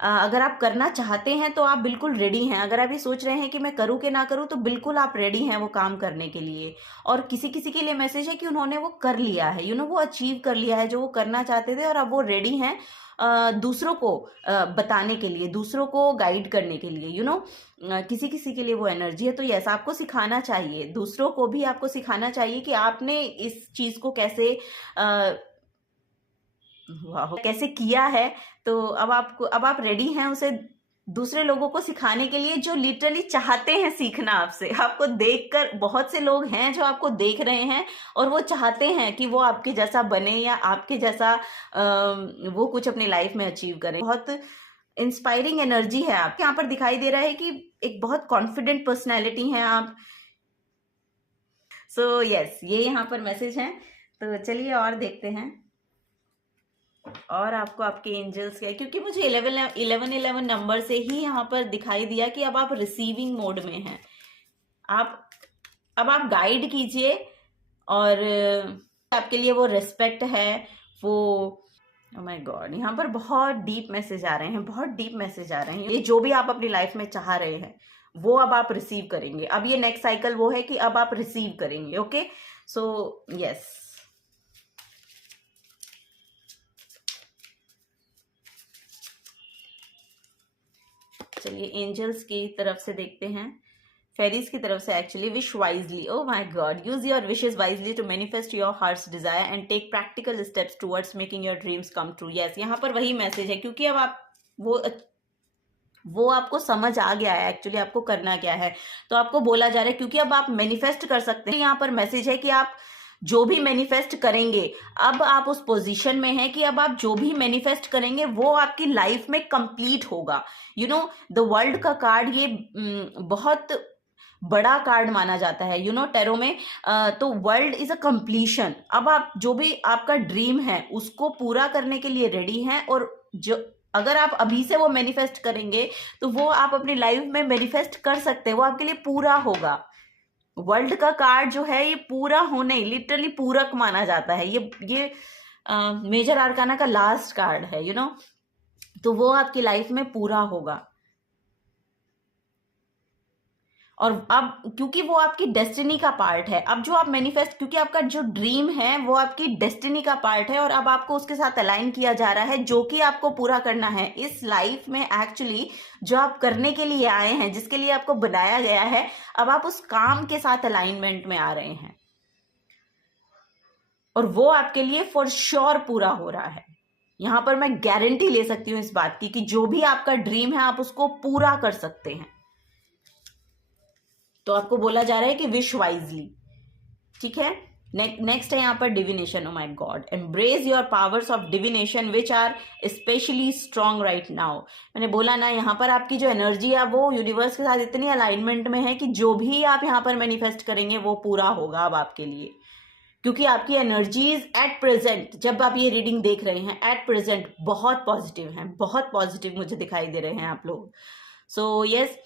अगर आप करना चाहते हैं तो आप बिल्कुल रेडी हैं। अगर आप ये सोच रहे हैं कि मैं करूँ कि ना करूँ, तो बिल्कुल आप रेडी हैं वो काम करने के लिए। और किसी किसी के लिए मैसेज है कि उन्होंने वो कर लिया है, वो अचीव कर लिया है जो वो करना चाहते थे, और अब वो रेडी हैं दूसरों को बताने के लिए, दूसरों को गाइड करने के लिए। किसी किसी के लिए वो एनर्जी है। तो यस, आपको सिखाना चाहिए, दूसरों को भी आपको सिखाना चाहिए कि आपने इस चीज को कैसे कैसे किया है। तो अब आप रेडी हैं उसे दूसरे लोगों को सिखाने के लिए, जो लिटरली चाहते हैं सीखना आपसे। आपको देखकर बहुत से लोग हैं जो आपको देख रहे हैं और वो चाहते हैं कि वो आपके जैसा बने, या आपके जैसा वो कुछ अपनी लाइफ में अचीव करें। बहुत इंस्पायरिंग एनर्जी है आपके यहाँ पर दिखाई दे रहा है कि एक बहुत कॉन्फिडेंट पर्सनैलिटी हैं आप। सो यस, ये यहाँ पर मैसेज है। तो चलिए और देखते हैं और आपको आपके एंजल्स क्या है, क्योंकि मुझे 11 नंबर से ही यहाँ पर दिखाई दिया कि अब आप रिसीविंग मोड में हैं। अब आप गाइड कीजिए, और आपके लिए वो रिस्पेक्ट है, वो ओह माय गॉड, यहाँ पर बहुत डीप मैसेज आ रहे हैं, बहुत डीप मैसेज आ रहे हैं। ये जो भी आप अपनी लाइफ में चाह रहे हैं वो अब आप रिसीव करेंगे। अब ये नेक्स्ट साइकिल वो है कि अब आप रिसीव करेंगे। ओके, सो यस, चलिए एंजल्स की तरफ से देखते हैं, फेरीज की तरफ से actually. Wish wisely, oh my god, use your wishes wisely to manifest your heart's desire and take practical steps towards making your dreams come true. Yes, यहाँ पर वही मैसेज है, क्योंकि अब आप वो आपको समझ आ गया है एक्चुअली आपको करना क्या है। तो आपको बोला जा रहा है, क्योंकि अब आप मैनिफेस्ट कर सकते हैं। यहाँ पर मैसेज है कि आप जो भी मैनिफेस्ट करेंगे, अब आप उस पोजीशन में हैं कि अब आप जो भी मैनिफेस्ट करेंगे वो आपकी लाइफ में कंप्लीट होगा। द वर्ल्ड का कार्ड ये बहुत बड़ा कार्ड माना जाता है टैरो में। तो वर्ल्ड इज अ कंप्लीशन। अब आप जो भी आपका ड्रीम है उसको पूरा करने के लिए रेडी हैं, और जो अगर आप अभी से वो मैनिफेस्ट करेंगे तो वो आप अपनी लाइफ में मैनिफेस्ट कर सकते हैं, वो आपके लिए पूरा होगा। वर्ल्ड का कार्ड जो है ये पूरा होने, लिटरली पूरक माना जाता है। ये मेजर आर्काना का लास्ट कार्ड है तो वो आपकी लाइफ में पूरा होगा। और अब क्योंकि वो आपकी डेस्टिनी का पार्ट है, अब जो आप मैनिफेस्ट, क्योंकि आपका जो ड्रीम है वो आपकी डेस्टिनी का पार्ट है, और अब आपको उसके साथ अलाइन किया जा रहा है, जो कि आपको पूरा करना है इस लाइफ में। एक्चुअली जो आप करने के लिए आए हैं, जिसके लिए आपको बनाया गया है, अब आप उस काम के साथ अलाइनमेंट में आ रहे हैं, और वो आपके लिए फॉर श्योर पूरा हो रहा है। यहां पर मैं गारंटी ले सकती हूँ इस बात की कि जो भी आपका ड्रीम है आप उसको पूरा कर सकते हैं। तो आपको बोला जा रहा है कि विश वाइजली, ठीक है। नेक्स्ट है यहाँ पर divination. Oh my god, embrace your powers of divination which are specially strong right now. मैंने बोला ना, यहाँ पर आपकी जो एनर्जी है वो यूनिवर्स के साथ इतनी अलाइनमेंट में है कि जो भी आप यहाँ पर मैनिफेस्ट करेंगे वो पूरा होगा अब आपके लिए, क्योंकि आपकी एनर्जीज एट प्रेजेंट, जब आप ये रीडिंग देख रहे हैं, एट प्रेजेंट बहुत पॉजिटिव हैं, बहुत पॉजिटिव मुझे दिखाई दे रहे हैं आप लोग. So yes,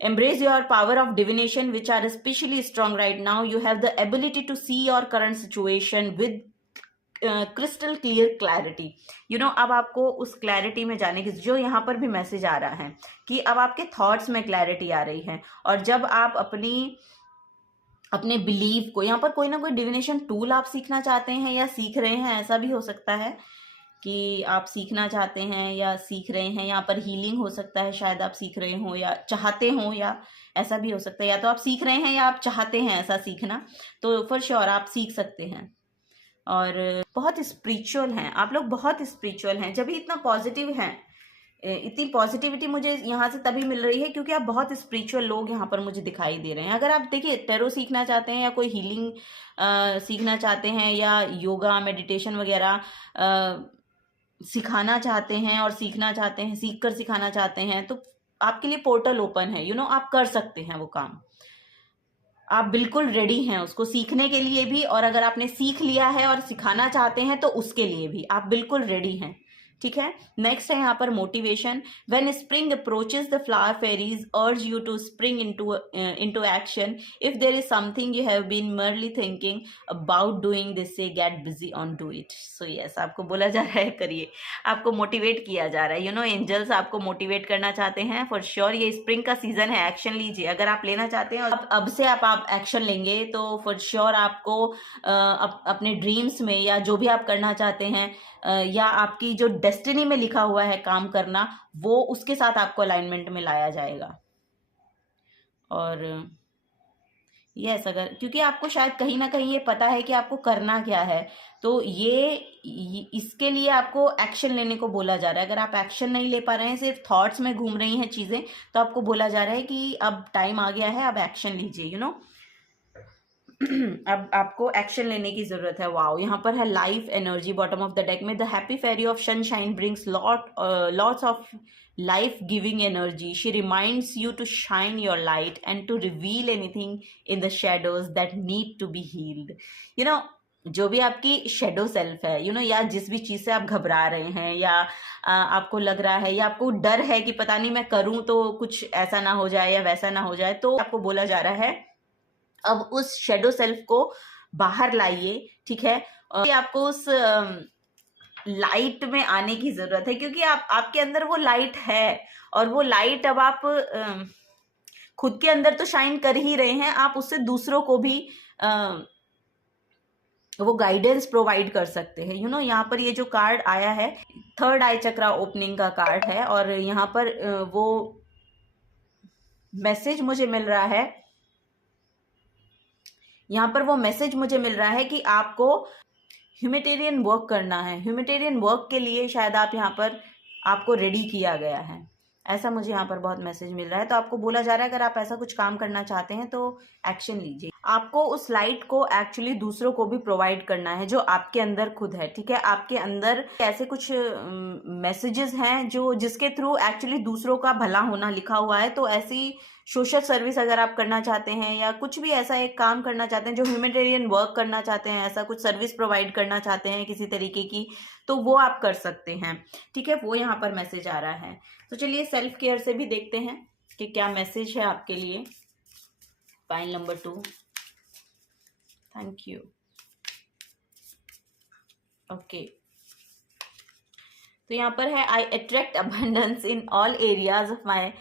embrace your power of divination which are especially strong right now. You have the ability to see your current situation with crystal clear clarity. You know, अब आपको उस क्लैरिटी में जाने की, जो यहाँ पर भी मैसेज आ रहा है कि अब आपके थॉट्स में क्लैरिटी आ रही है. और जब आप अपने बिलीव को, यहाँ पर कोई ना कोई डिविनेशन टूल आप सीखना चाहते हैं या सीख रहे हैं, ऐसा भी हो सकता है कि आप सीखना चाहते हैं या सीख रहे हैं. यहाँ पर हीलिंग हो सकता है, शायद आप सीख रहे हो या चाहते हो, या ऐसा भी हो सकता है या तो आप सीख रहे हैं या आप चाहते हैं ऐसा सीखना. तो फॉर श्योर आप सीख सकते हैं. और बहुत स्पिरिचुअल हैं आप लोग, बहुत स्पिरिचुअल हैं. जब भी इतना पॉजिटिव हैं, इतनी पॉजिटिविटी मुझे यहाँ से तभी मिल रही है क्योंकि आप बहुत स्पिरिचुअल लोग यहाँ पर मुझे दिखाई दे रहे हैं. अगर आप देखिए टैरो सीखना चाहते हैं या कोई हीलिंग सीखना चाहते हैं या योगा मेडिटेशन वगैरह सिखाना चाहते हैं और सीखना चाहते हैं, सीख कर सिखाना चाहते हैं, तो आपके लिए पोर्टल ओपन है. यू नो, आप कर सकते हैं वो काम. आप बिल्कुल रेडी हैं उसको सीखने के लिए भी, और अगर आपने सीख लिया है और सिखाना चाहते हैं तो उसके लिए भी आप बिल्कुल रेडी हैं. ठीक है. नेक्स्ट है यहाँ पर motivation. When spring approaches the flower fairies urge you to spring into action. If there is something you have been merely thinking about doing this, say get busy on do it. So yes, आपको बोला जा रहा है करिए, आपको motivate किया जा रहा है. यू नो, एंजल्स आपको मोटिवेट करना चाहते हैं. फॉर श्योर ये स्प्रिंग का सीजन है, एक्शन लीजिए. अगर आप लेना चाहते हैं और अब से आप एक्शन लेंगे तो फॉर श्योर आपको अपने ड्रीम्स में या जो भी आप करना चाहते हैं या आपकी जो डेस्टिनी में लिखा हुआ है काम करना, वो उसके साथ आपको अलाइनमेंट में लाया जाएगा. और यस, अगर क्योंकि आपको शायद कहीं ना कहीं ये पता है कि आपको करना क्या है, तो ये इसके लिए आपको एक्शन लेने को बोला जा रहा है. अगर आप एक्शन नहीं ले पा रहे हैं, सिर्फ थॉट्स में घूम रही हैं चीज़ें, तो आपको बोला जा रहा है कि अब टाइम आ गया है, अब एक्शन लीजिए. यू नो, अब आपको एक्शन लेने की जरूरत है. वाओ, यहाँ पर है life energy bottom of the deck में. The happy fairy of sunshine brings lots of life giving energy. She reminds you to shine your light and to reveal anything in the shadows that need to be healed. You know, जो भी आपकी shadow self है, you know, या जिस भी चीज़ से आप घबरा रहे हैं या आपको लग रहा है या आपको डर है कि पता नहीं मैं करूं तो कुछ ऐसा ना हो जाए या वैसा ना हो जाए, तो आपको बोला जा रहा है अब उस शेडो सेल्फ को बाहर लाइए. ठीक है. और आपको उस लाइट में आने की जरूरत है, क्योंकि आपके अंदर वो लाइट है, और वो लाइट अब आप खुद के अंदर तो शाइन कर ही रहे हैं, आप उससे दूसरों को भी वो गाइडेंस प्रोवाइड कर सकते हैं. यू नो, यहाँ पर ये जो कार्ड आया है, थर्ड आई चक्रा ओपनिंग का कार्ड है, और यहाँ पर वो मैसेज मुझे मिल रहा है, यहाँ पर वो मैसेज मुझे मिल रहा है कि आपको ह्यूमैनिटेरियन वर्क करना है. ह्यूमैनिटेरियन वर्क के लिए शायद आप यहाँ पर, आपको रेडी किया गया है, ऐसा मुझे यहाँ पर बहुत मैसेज मिल रहा है. तो आपको बोला जा रहा है अगर आप ऐसा कुछ काम करना चाहते हैं तो एक्शन लीजिए. आपको उस लाइट को एक्चुअली दूसरों को भी प्रोवाइड करना है जो आपके अंदर खुद है. ठीक है. आपके अंदर ऐसे कुछ मैसेजेस हैं जो जिसके थ्रू एक्चुअली दूसरों का भला होना लिखा हुआ है. तो ऐसी सोशल सर्विस अगर आप करना चाहते हैं या कुछ भी ऐसा एक काम करना चाहते हैं, जो ह्यूमैनिटेरियन वर्क करना चाहते हैं, ऐसा कुछ सर्विस प्रोवाइड करना चाहते हैं किसी तरीके की, तो वो आप कर सकते हैं. ठीक है. वो यहाँ पर मैसेज आ रहा है. तो चलिए सेल्फ केयर से भी देखते हैं कि क्या मैसेज है आपके लिए. File number 2. Thank you. Okay, तो यहाँ पर है I attract abundance in all areas of my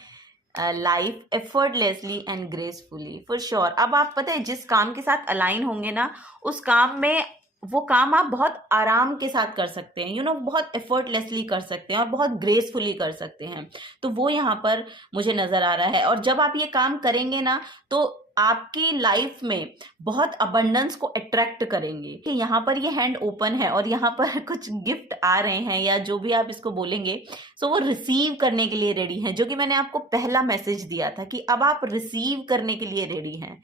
life effortlessly and gracefully. For sure अब आप पता है जिस काम के साथ अलाइन होंगे ना, उस काम में वो काम आप बहुत आराम के साथ कर सकते हैं. यू नो, बहुत एफर्टलेसली कर सकते हैं और बहुत ग्रेसफुली कर सकते हैं. तो वो यहाँ पर मुझे नजर आ रहा है. और जब आप ये काम करेंगे ना, तो आपकी लाइफ में बहुत अबंडेंस को अट्रैक्ट करेंगे. कि यहाँ पर ये हैंड ओपन है और यहाँ पर कुछ गिफ्ट आ रहे हैं या जो भी आप इसको बोलेंगे, सो वो रिसीव करने के लिए रेडी हैं. जो कि मैंने आपको पहला मैसेज दिया था कि अब आप रिसीव करने के लिए रेडी हैं.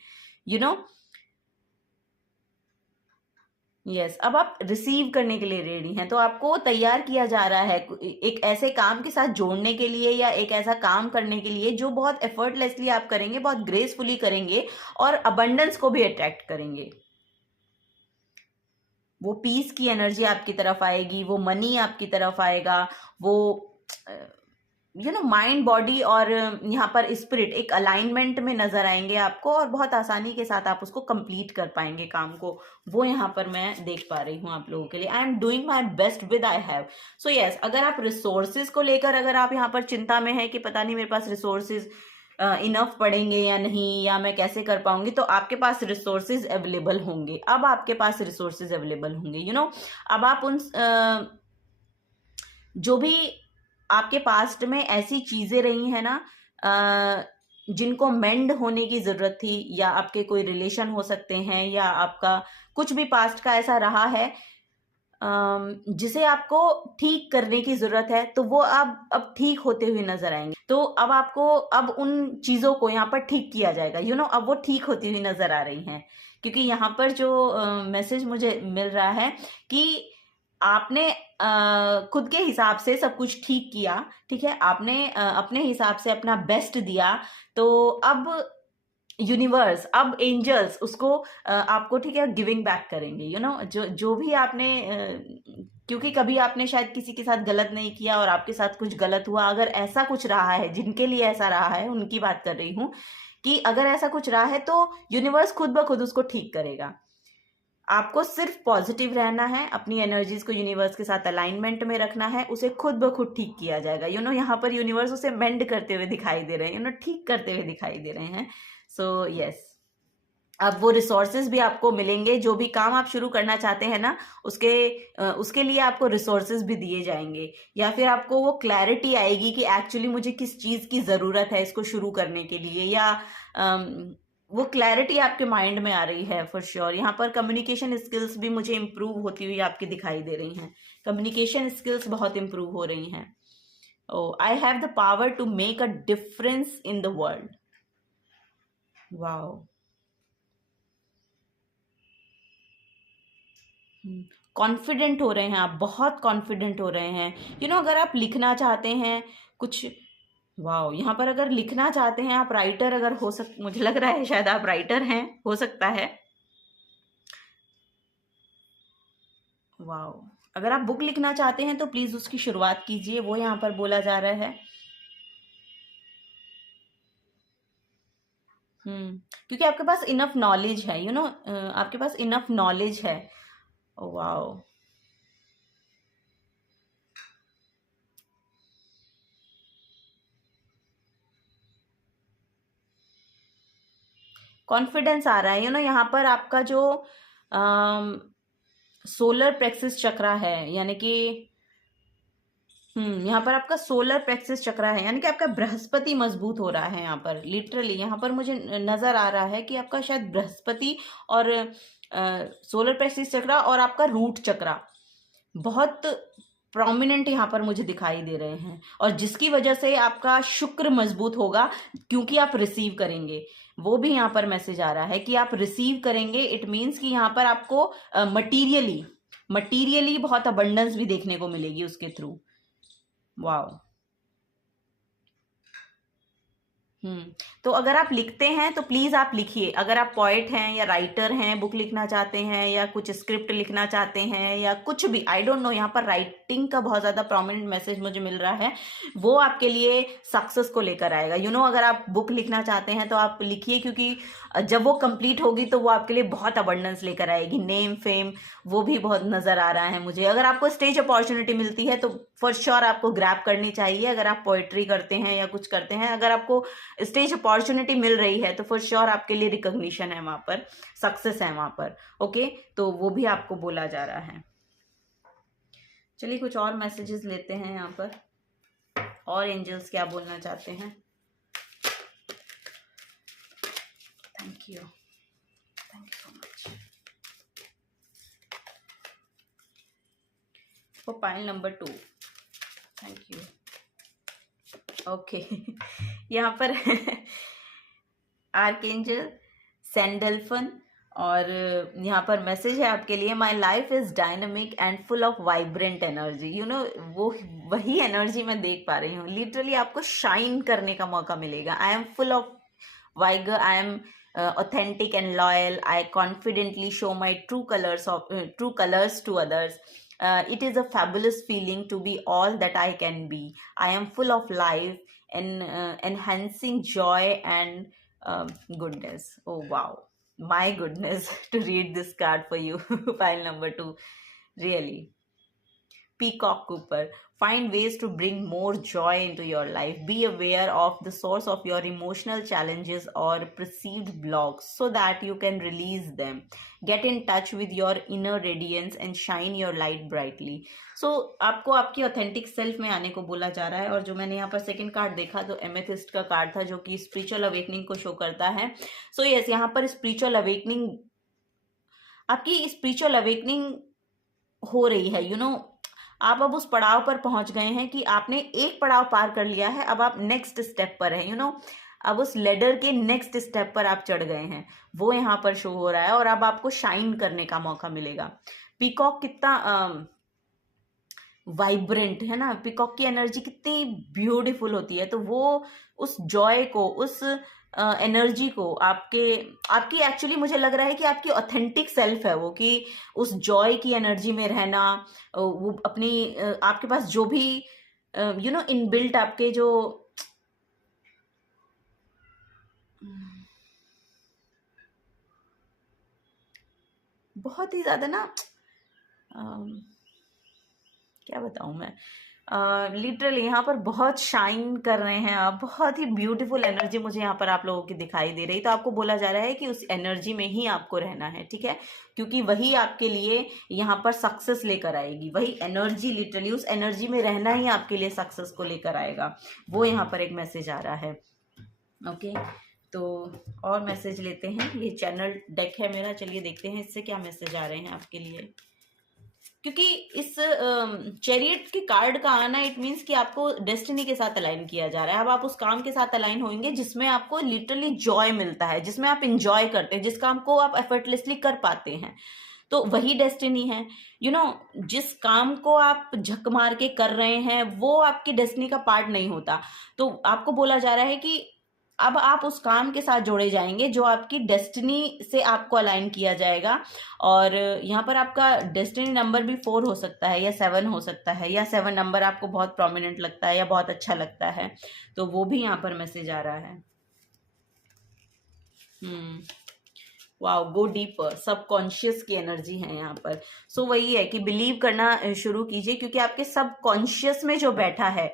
यू नो, यस, अब आप रिसीव करने के लिए रेडी हैं, तो आपको तैयार किया जा रहा है एक ऐसे काम के साथ जोड़ने के लिए, या एक ऐसा काम करने के लिए जो बहुत एफर्टलेसली आप करेंगे, बहुत ग्रेसफुली करेंगे और अबंडेंस को भी अट्रैक्ट करेंगे। वो पीस की एनर्जी आपकी तरफ आएगी, वो मनी आपकी तरफ आएगा, वो माइंड बॉडी और यहाँ पर स्पिरिट एक अलाइनमेंट में नजर आएंगे आपको, और बहुत आसानी के साथ आप उसको कंप्लीट कर पाएंगे काम को। वो यहाँ पर मैं देख पा रही हूँ आप लोगों के लिए। I am doing my best with I have. So yes, अगर आप रिसोर्सेज को लेकर अगर आप यहाँ पर चिंता में है कि पता नहीं मेरे पास रिसोर्सेज इनफ पड़ेंगे या नहीं, या मैं कैसे कर पाऊंगी, तो आपके पास रिसोर्सेज अवेलेबल होंगे। अब आपके पास रिसोर्सेज अवेलेबल होंगे, अब आप उन जो भी आपके पास्ट में ऐसी चीजें रही है ना जिनको मेंड होने की जरूरत थी, या आपके कोई रिलेशन हो सकते हैं, या आपका कुछ भी पास्ट का ऐसा रहा है जिसे आपको ठीक करने की जरूरत है, तो वो अब ठीक होते हुए नजर आएंगे। तो अब आपको अब उन चीजों को यहाँ पर ठीक किया जाएगा, अब वो ठीक होती हुई नजर आ रही हैं, क्योंकि यहाँ पर जो मैसेज मुझे मिल रहा है कि आपने खुद के हिसाब से सब कुछ ठीक किया, ठीक है, आपने अपने हिसाब से अपना बेस्ट दिया, तो अब यूनिवर्स, अब एंजल्स उसको आपको, ठीक है, गिविंग बैक करेंगे। जो भी आपने क्योंकि कभी आपने शायद किसी के साथ गलत नहीं किया और आपके साथ कुछ गलत हुआ, अगर ऐसा कुछ रहा है, जिनके लिए ऐसा रहा है उनकी बात कर रही हूँ, कि अगर ऐसा कुछ रहा है तो यूनिवर्स खुद ब खुद उसको ठीक करेगा। आपको सिर्फ पॉजिटिव रहना है, अपनी एनर्जीज को यूनिवर्स के साथ अलाइनमेंट में रखना है, उसे खुद ब खुद ठीक किया जाएगा। यहाँ पर यूनिवर्स उसे मेंड करते हुए दिखाई दे रहे हैं, ठीक करते हुए दिखाई दे रहे हैं। सो यस, अब वो रिसोर्सेज भी आपको मिलेंगे। जो भी काम आप शुरू करना चाहते हैं ना, उसके लिए आपको रिसोर्सेज भी दिए जाएंगे, या फिर आपको वो क्लैरिटी आएगी कि एक्चुअली मुझे किस चीज की जरूरत है इसको शुरू करने के लिए, या वो क्लैरिटी आपके माइंड में आ रही है फॉर श्योर। यहाँ पर कम्युनिकेशन स्किल्स भी मुझे इंप्रूव होती हुई आपकी दिखाई दे रही हैं। कम्युनिकेशन स्किल्स बहुत इंप्रूव हो रही हैं। Oh, I have the power to make a difference in the world. Wow, confident हो रहे हैं आप, बहुत कॉन्फिडेंट हो रहे हैं। अगर आप लिखना चाहते हैं कुछ, वाओ, यहाँ पर अगर लिखना चाहते हैं आप, राइटर अगर मुझे लग रहा है शायद आप राइटर हैं, हो सकता है। वाओ, अगर आप बुक लिखना चाहते हैं तो प्लीज उसकी शुरुआत कीजिए, वो यहाँ पर बोला जा रहा है। क्योंकि आपके पास इनफ नॉलेज है, आपके पास इनफ नॉलेज है। वाओ, कॉन्फिडेंस आ रहा है। यहाँ पर आपका जो सोलर प्लेक्सस चक्रा है, यानी कि यहाँ पर आपका सोलर प्लेक्सस चक्रा है, यानी कि आपका बृहस्पति मजबूत हो रहा है। यहाँ पर लिटरली यहाँ पर मुझे नजर आ रहा है कि आपका शायद बृहस्पति और सोलर प्लेक्सस चक्रा और आपका रूट चक्रा बहुत प्रोमिनेंट यहाँ पर मुझे दिखाई दे रहे हैं, और जिसकी वजह से आपका शुक्र मजबूत होगा, क्योंकि आप रिसीव करेंगे। वो भी यहाँ पर मैसेज आ रहा है कि आप रिसीव करेंगे। इट मीन्स कि यहाँ पर आपको मटीरियली बहुत अबंडेंस भी देखने को मिलेगी उसके थ्रू। वाओ, तो अगर आप लिखते हैं तो प्लीज आप लिखिए। अगर आप पोएट हैं या राइटर हैं, बुक लिखना चाहते हैं या कुछ स्क्रिप्ट लिखना चाहते हैं या कुछ भी, आई डोंट नो, यहाँ पर राइटिंग का बहुत ज्यादा प्रोमिनेंट मैसेज मुझे मिल रहा है। वो आपके लिए सक्सेस को लेकर आएगा। अगर आप बुक लिखना चाहते हैं तो आप लिखिए, क्योंकि जब वो कंप्लीट होगी तो वो आपके लिए बहुत अबंडेंस लेकर आएगी। नेम, फेम, वो भी बहुत नजर आ रहा है मुझे। अगर आपको स्टेज अपॉर्चुनिटी मिलती है तो फॉर श्योर आपको ग्रैब करनी चाहिए। अगर आप पोएट्री करते हैं या कुछ करते हैं, अगर आपको स्टेज अपॉर्चुनिटी मिल रही है तो फॉर श्योर आपके लिए रिकॉग्निशन है वहां पर, सक्सेस है वहां पर। ओके, तो वो भी आपको बोला जा रहा है। चलिए कुछ और मैसेजेस लेते हैं यहाँ पर, और एंजल्स क्या बोलना चाहते हैं। Thank you so much for pile number 2। Thank you. Okay, यहाँ पर आर्कएंजल सैंडल्फन और यहाँ पर मैसेज है आपके लिए, my life is dynamic and full of vibrant energy. You know, वो वही एनर्जी मैं देख पा रही हूँ। लिटरली आपको शाइन करने का मौका मिलेगा। I am full of vigour, I am authentic and loyal. I confidently show my true colors to others. It is a fabulous feeling to be all that I can be. I am full of life and enhancing joy and goodness. Oh wow, my goodness, to read this card for you. File number 2, really. Peacock Cooper. Find ways to bring more joy into your life. Be aware of the source of your emotional challenges or perceived blocks so that you can release them. Get in touch with your inner radiance and shine your light brightly. So, आपको आपकी authentic self में आने को बोला जा रहा है। और जो मैंने यहाँ पर सेकंड कार्ड देखा तो एमेथिस्ट का कार्ड था, जो कि स्पिरिचुअल अवेकनिंग को शो करता है। सो यस, यहाँ पर स्पिरिचुअल अवेकनिंग, आपकी स्पिरिचुअल अवेकनिंग हो रही है। यू नो, आप अब उस पड़ाव पर पहुंच गए हैं कि आपने एक पड़ाव पार कर लिया है, अब आप नेक्स्ट स्टेप पर हैं। यू नो, अब उस लेडर के नेक्स्ट स्टेप पर आप चढ़ गए हैं, वो यहाँ पर शो हो रहा है। और अब आपको शाइन करने का मौका मिलेगा। पीकॉक कितना वाइब्रेंट है ना, पीकॉक की एनर्जी कितनी ब्यूटीफुल होती है। तो वो उस जॉय को, उस एनर्जी को आपकी एक्चुअली मुझे लग रहा है कि आपकी ऑथेंटिक सेल्फ है वो, कि उस जॉय की एनर्जी में रहना, वो अपनी आपके पास जो भी यू नो इनबिल्ट आपके जो बहुत ही ज्यादा ना, क्या बताऊं मैं, लिटरली यहाँ पर बहुत शाइन कर रहे हैं आप। बहुत ही ब्यूटीफुल एनर्जी मुझे यहाँ पर आप लोगों की दिखाई दे रही। तो आपको बोला जा रहा है कि उस एनर्जी में ही आपको रहना है, ठीक है, क्योंकि वही आपके लिए यहाँ पर सक्सेस लेकर आएगी। वही एनर्जी, लिटरली उस एनर्जी में रहना ही आपके लिए सक्सेस को लेकर आएगा। वो यहाँ पर एक मैसेज आ रहा है। ओके, तो और मैसेज लेते हैं। ये चैनल डेक है मेरा, चलिए देखते हैं इससे क्या मैसेज आ रहे हैं आपके लिए। क्योंकि इस चैरियट के कार्ड का आना, इट मीन्स कि आपको डेस्टिनी के साथ अलाइन किया जा रहा है। अब आप उस काम के साथ अलाइन होंगे जिसमें आपको लिटरली जॉय मिलता है, जिसमें आप इंजॉय करते हैं, जिस काम को आप एफर्टलेसली कर पाते हैं, तो वही डेस्टिनी है। यू नो, जिस काम को आप झक मार के कर रहे हैं वो आपकी डेस्टिनी का पार्ट नहीं होता। तो आपको बोला जा रहा है कि अब आप उस काम के साथ जोड़े जाएंगे जो आपकी डेस्टिनी से आपको अलाइन किया जाएगा। और यहाँ पर आपका डेस्टिनी नंबर भी 4 हो सकता है या 7 हो सकता है, या 7 नंबर आपको बहुत प्रोमिनेंट लगता है या बहुत अच्छा लगता है, तो वो भी यहाँ पर मैसेज आ रहा है। वाओ, गो डीपर, सबकॉन्शियस की एनर्जी है यहाँ पर। सो वही है कि बिलीव करना शुरू कीजिए, क्योंकि आपके सबकॉन्शियस में जो बैठा है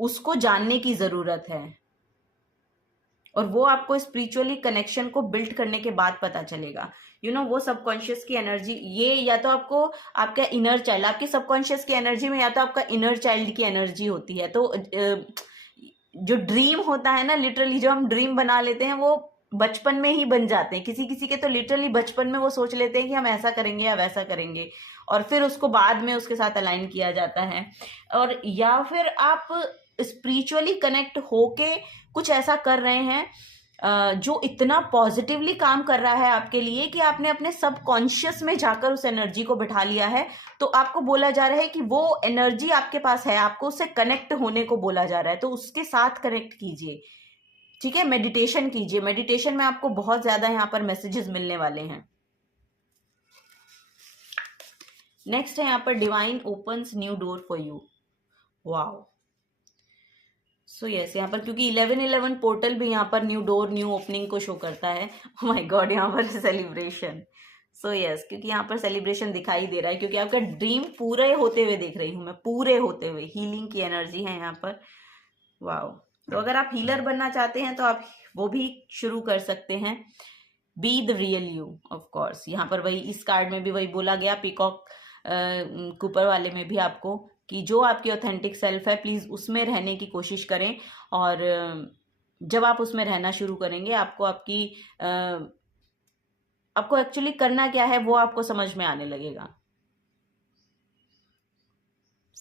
उसको जानने की जरूरत है, और वो आपको स्पिरिचुअली कनेक्शन को बिल्ड करने के बाद पता चलेगा। यू नो, वो सबकॉन्शियस की एनर्जी, ये या तो आपको आपका इनर चाइल्ड, आपकी सबकॉन्शियस की एनर्जी में या तो आपका इनर चाइल्ड की एनर्जी होती है। तो जो ड्रीम होता है ना, लिटरली जो हम ड्रीम बना लेते हैं वो बचपन में ही बन जाते हैं। किसी किसी के तो लिटरली बचपन में वो सोच लेते हैं कि हम ऐसा करेंगे या वैसा करेंगे, और फिर उसको बाद में उसके साथ अलाइन किया जाता है। और या फिर आप स्पिरिचुअली कनेक्ट होके कुछ ऐसा कर रहे हैं जो इतना पॉजिटिवली काम कर रहा है आपके लिए कि आपने अपने सबकॉन्शियस में जाकर उस एनर्जी को बिठा लिया है। तो आपको बोला जा रहा है कि वो एनर्जी आपके पास है, आपको उससे कनेक्ट होने को बोला जा रहा है। तो उसके साथ कनेक्ट कीजिए, ठीक है, मेडिटेशन कीजिए। मेडिटेशन में आपको बहुत ज्यादा यहाँ पर मैसेजेस मिलने वाले हैं। नेक्स्ट है यहाँ पर divine opens new door for you. Wow, so yes, यहाँ पर क्योंकि 1111 पोर्टल भी यहाँ पर न्यू डोर, न्यू ओपनिंग को शो करता है। ओह माय गॉड, यहाँ पर सेलिब्रेशन। सो यस, क्योंकि यहाँ पर सेलिब्रेशन दिखाई दे रहा है, क्योंकि आपका ड्रीम पूरे होते हुए देख रही हूँ मैं, पूरे होते हुए। हीलिंग की एनर्जी है यहाँ पर। वाओ, तो अगर आप हीलर बनना चाहते हैं तो आप वो भी शुरू कर सकते हैं। Be the real you, of course. यहाँ पर वही, इस कार्ड में भी वही बोला गया, पीकॉक कूपर वाले में भी आपको, कि जो आपकी ऑथेंटिक सेल्फ है प्लीज उसमें रहने की कोशिश करें। और जब आप उसमें रहना शुरू करेंगे आपको आपको एक्चुअली करना क्या है वो आपको समझ में आने लगेगा।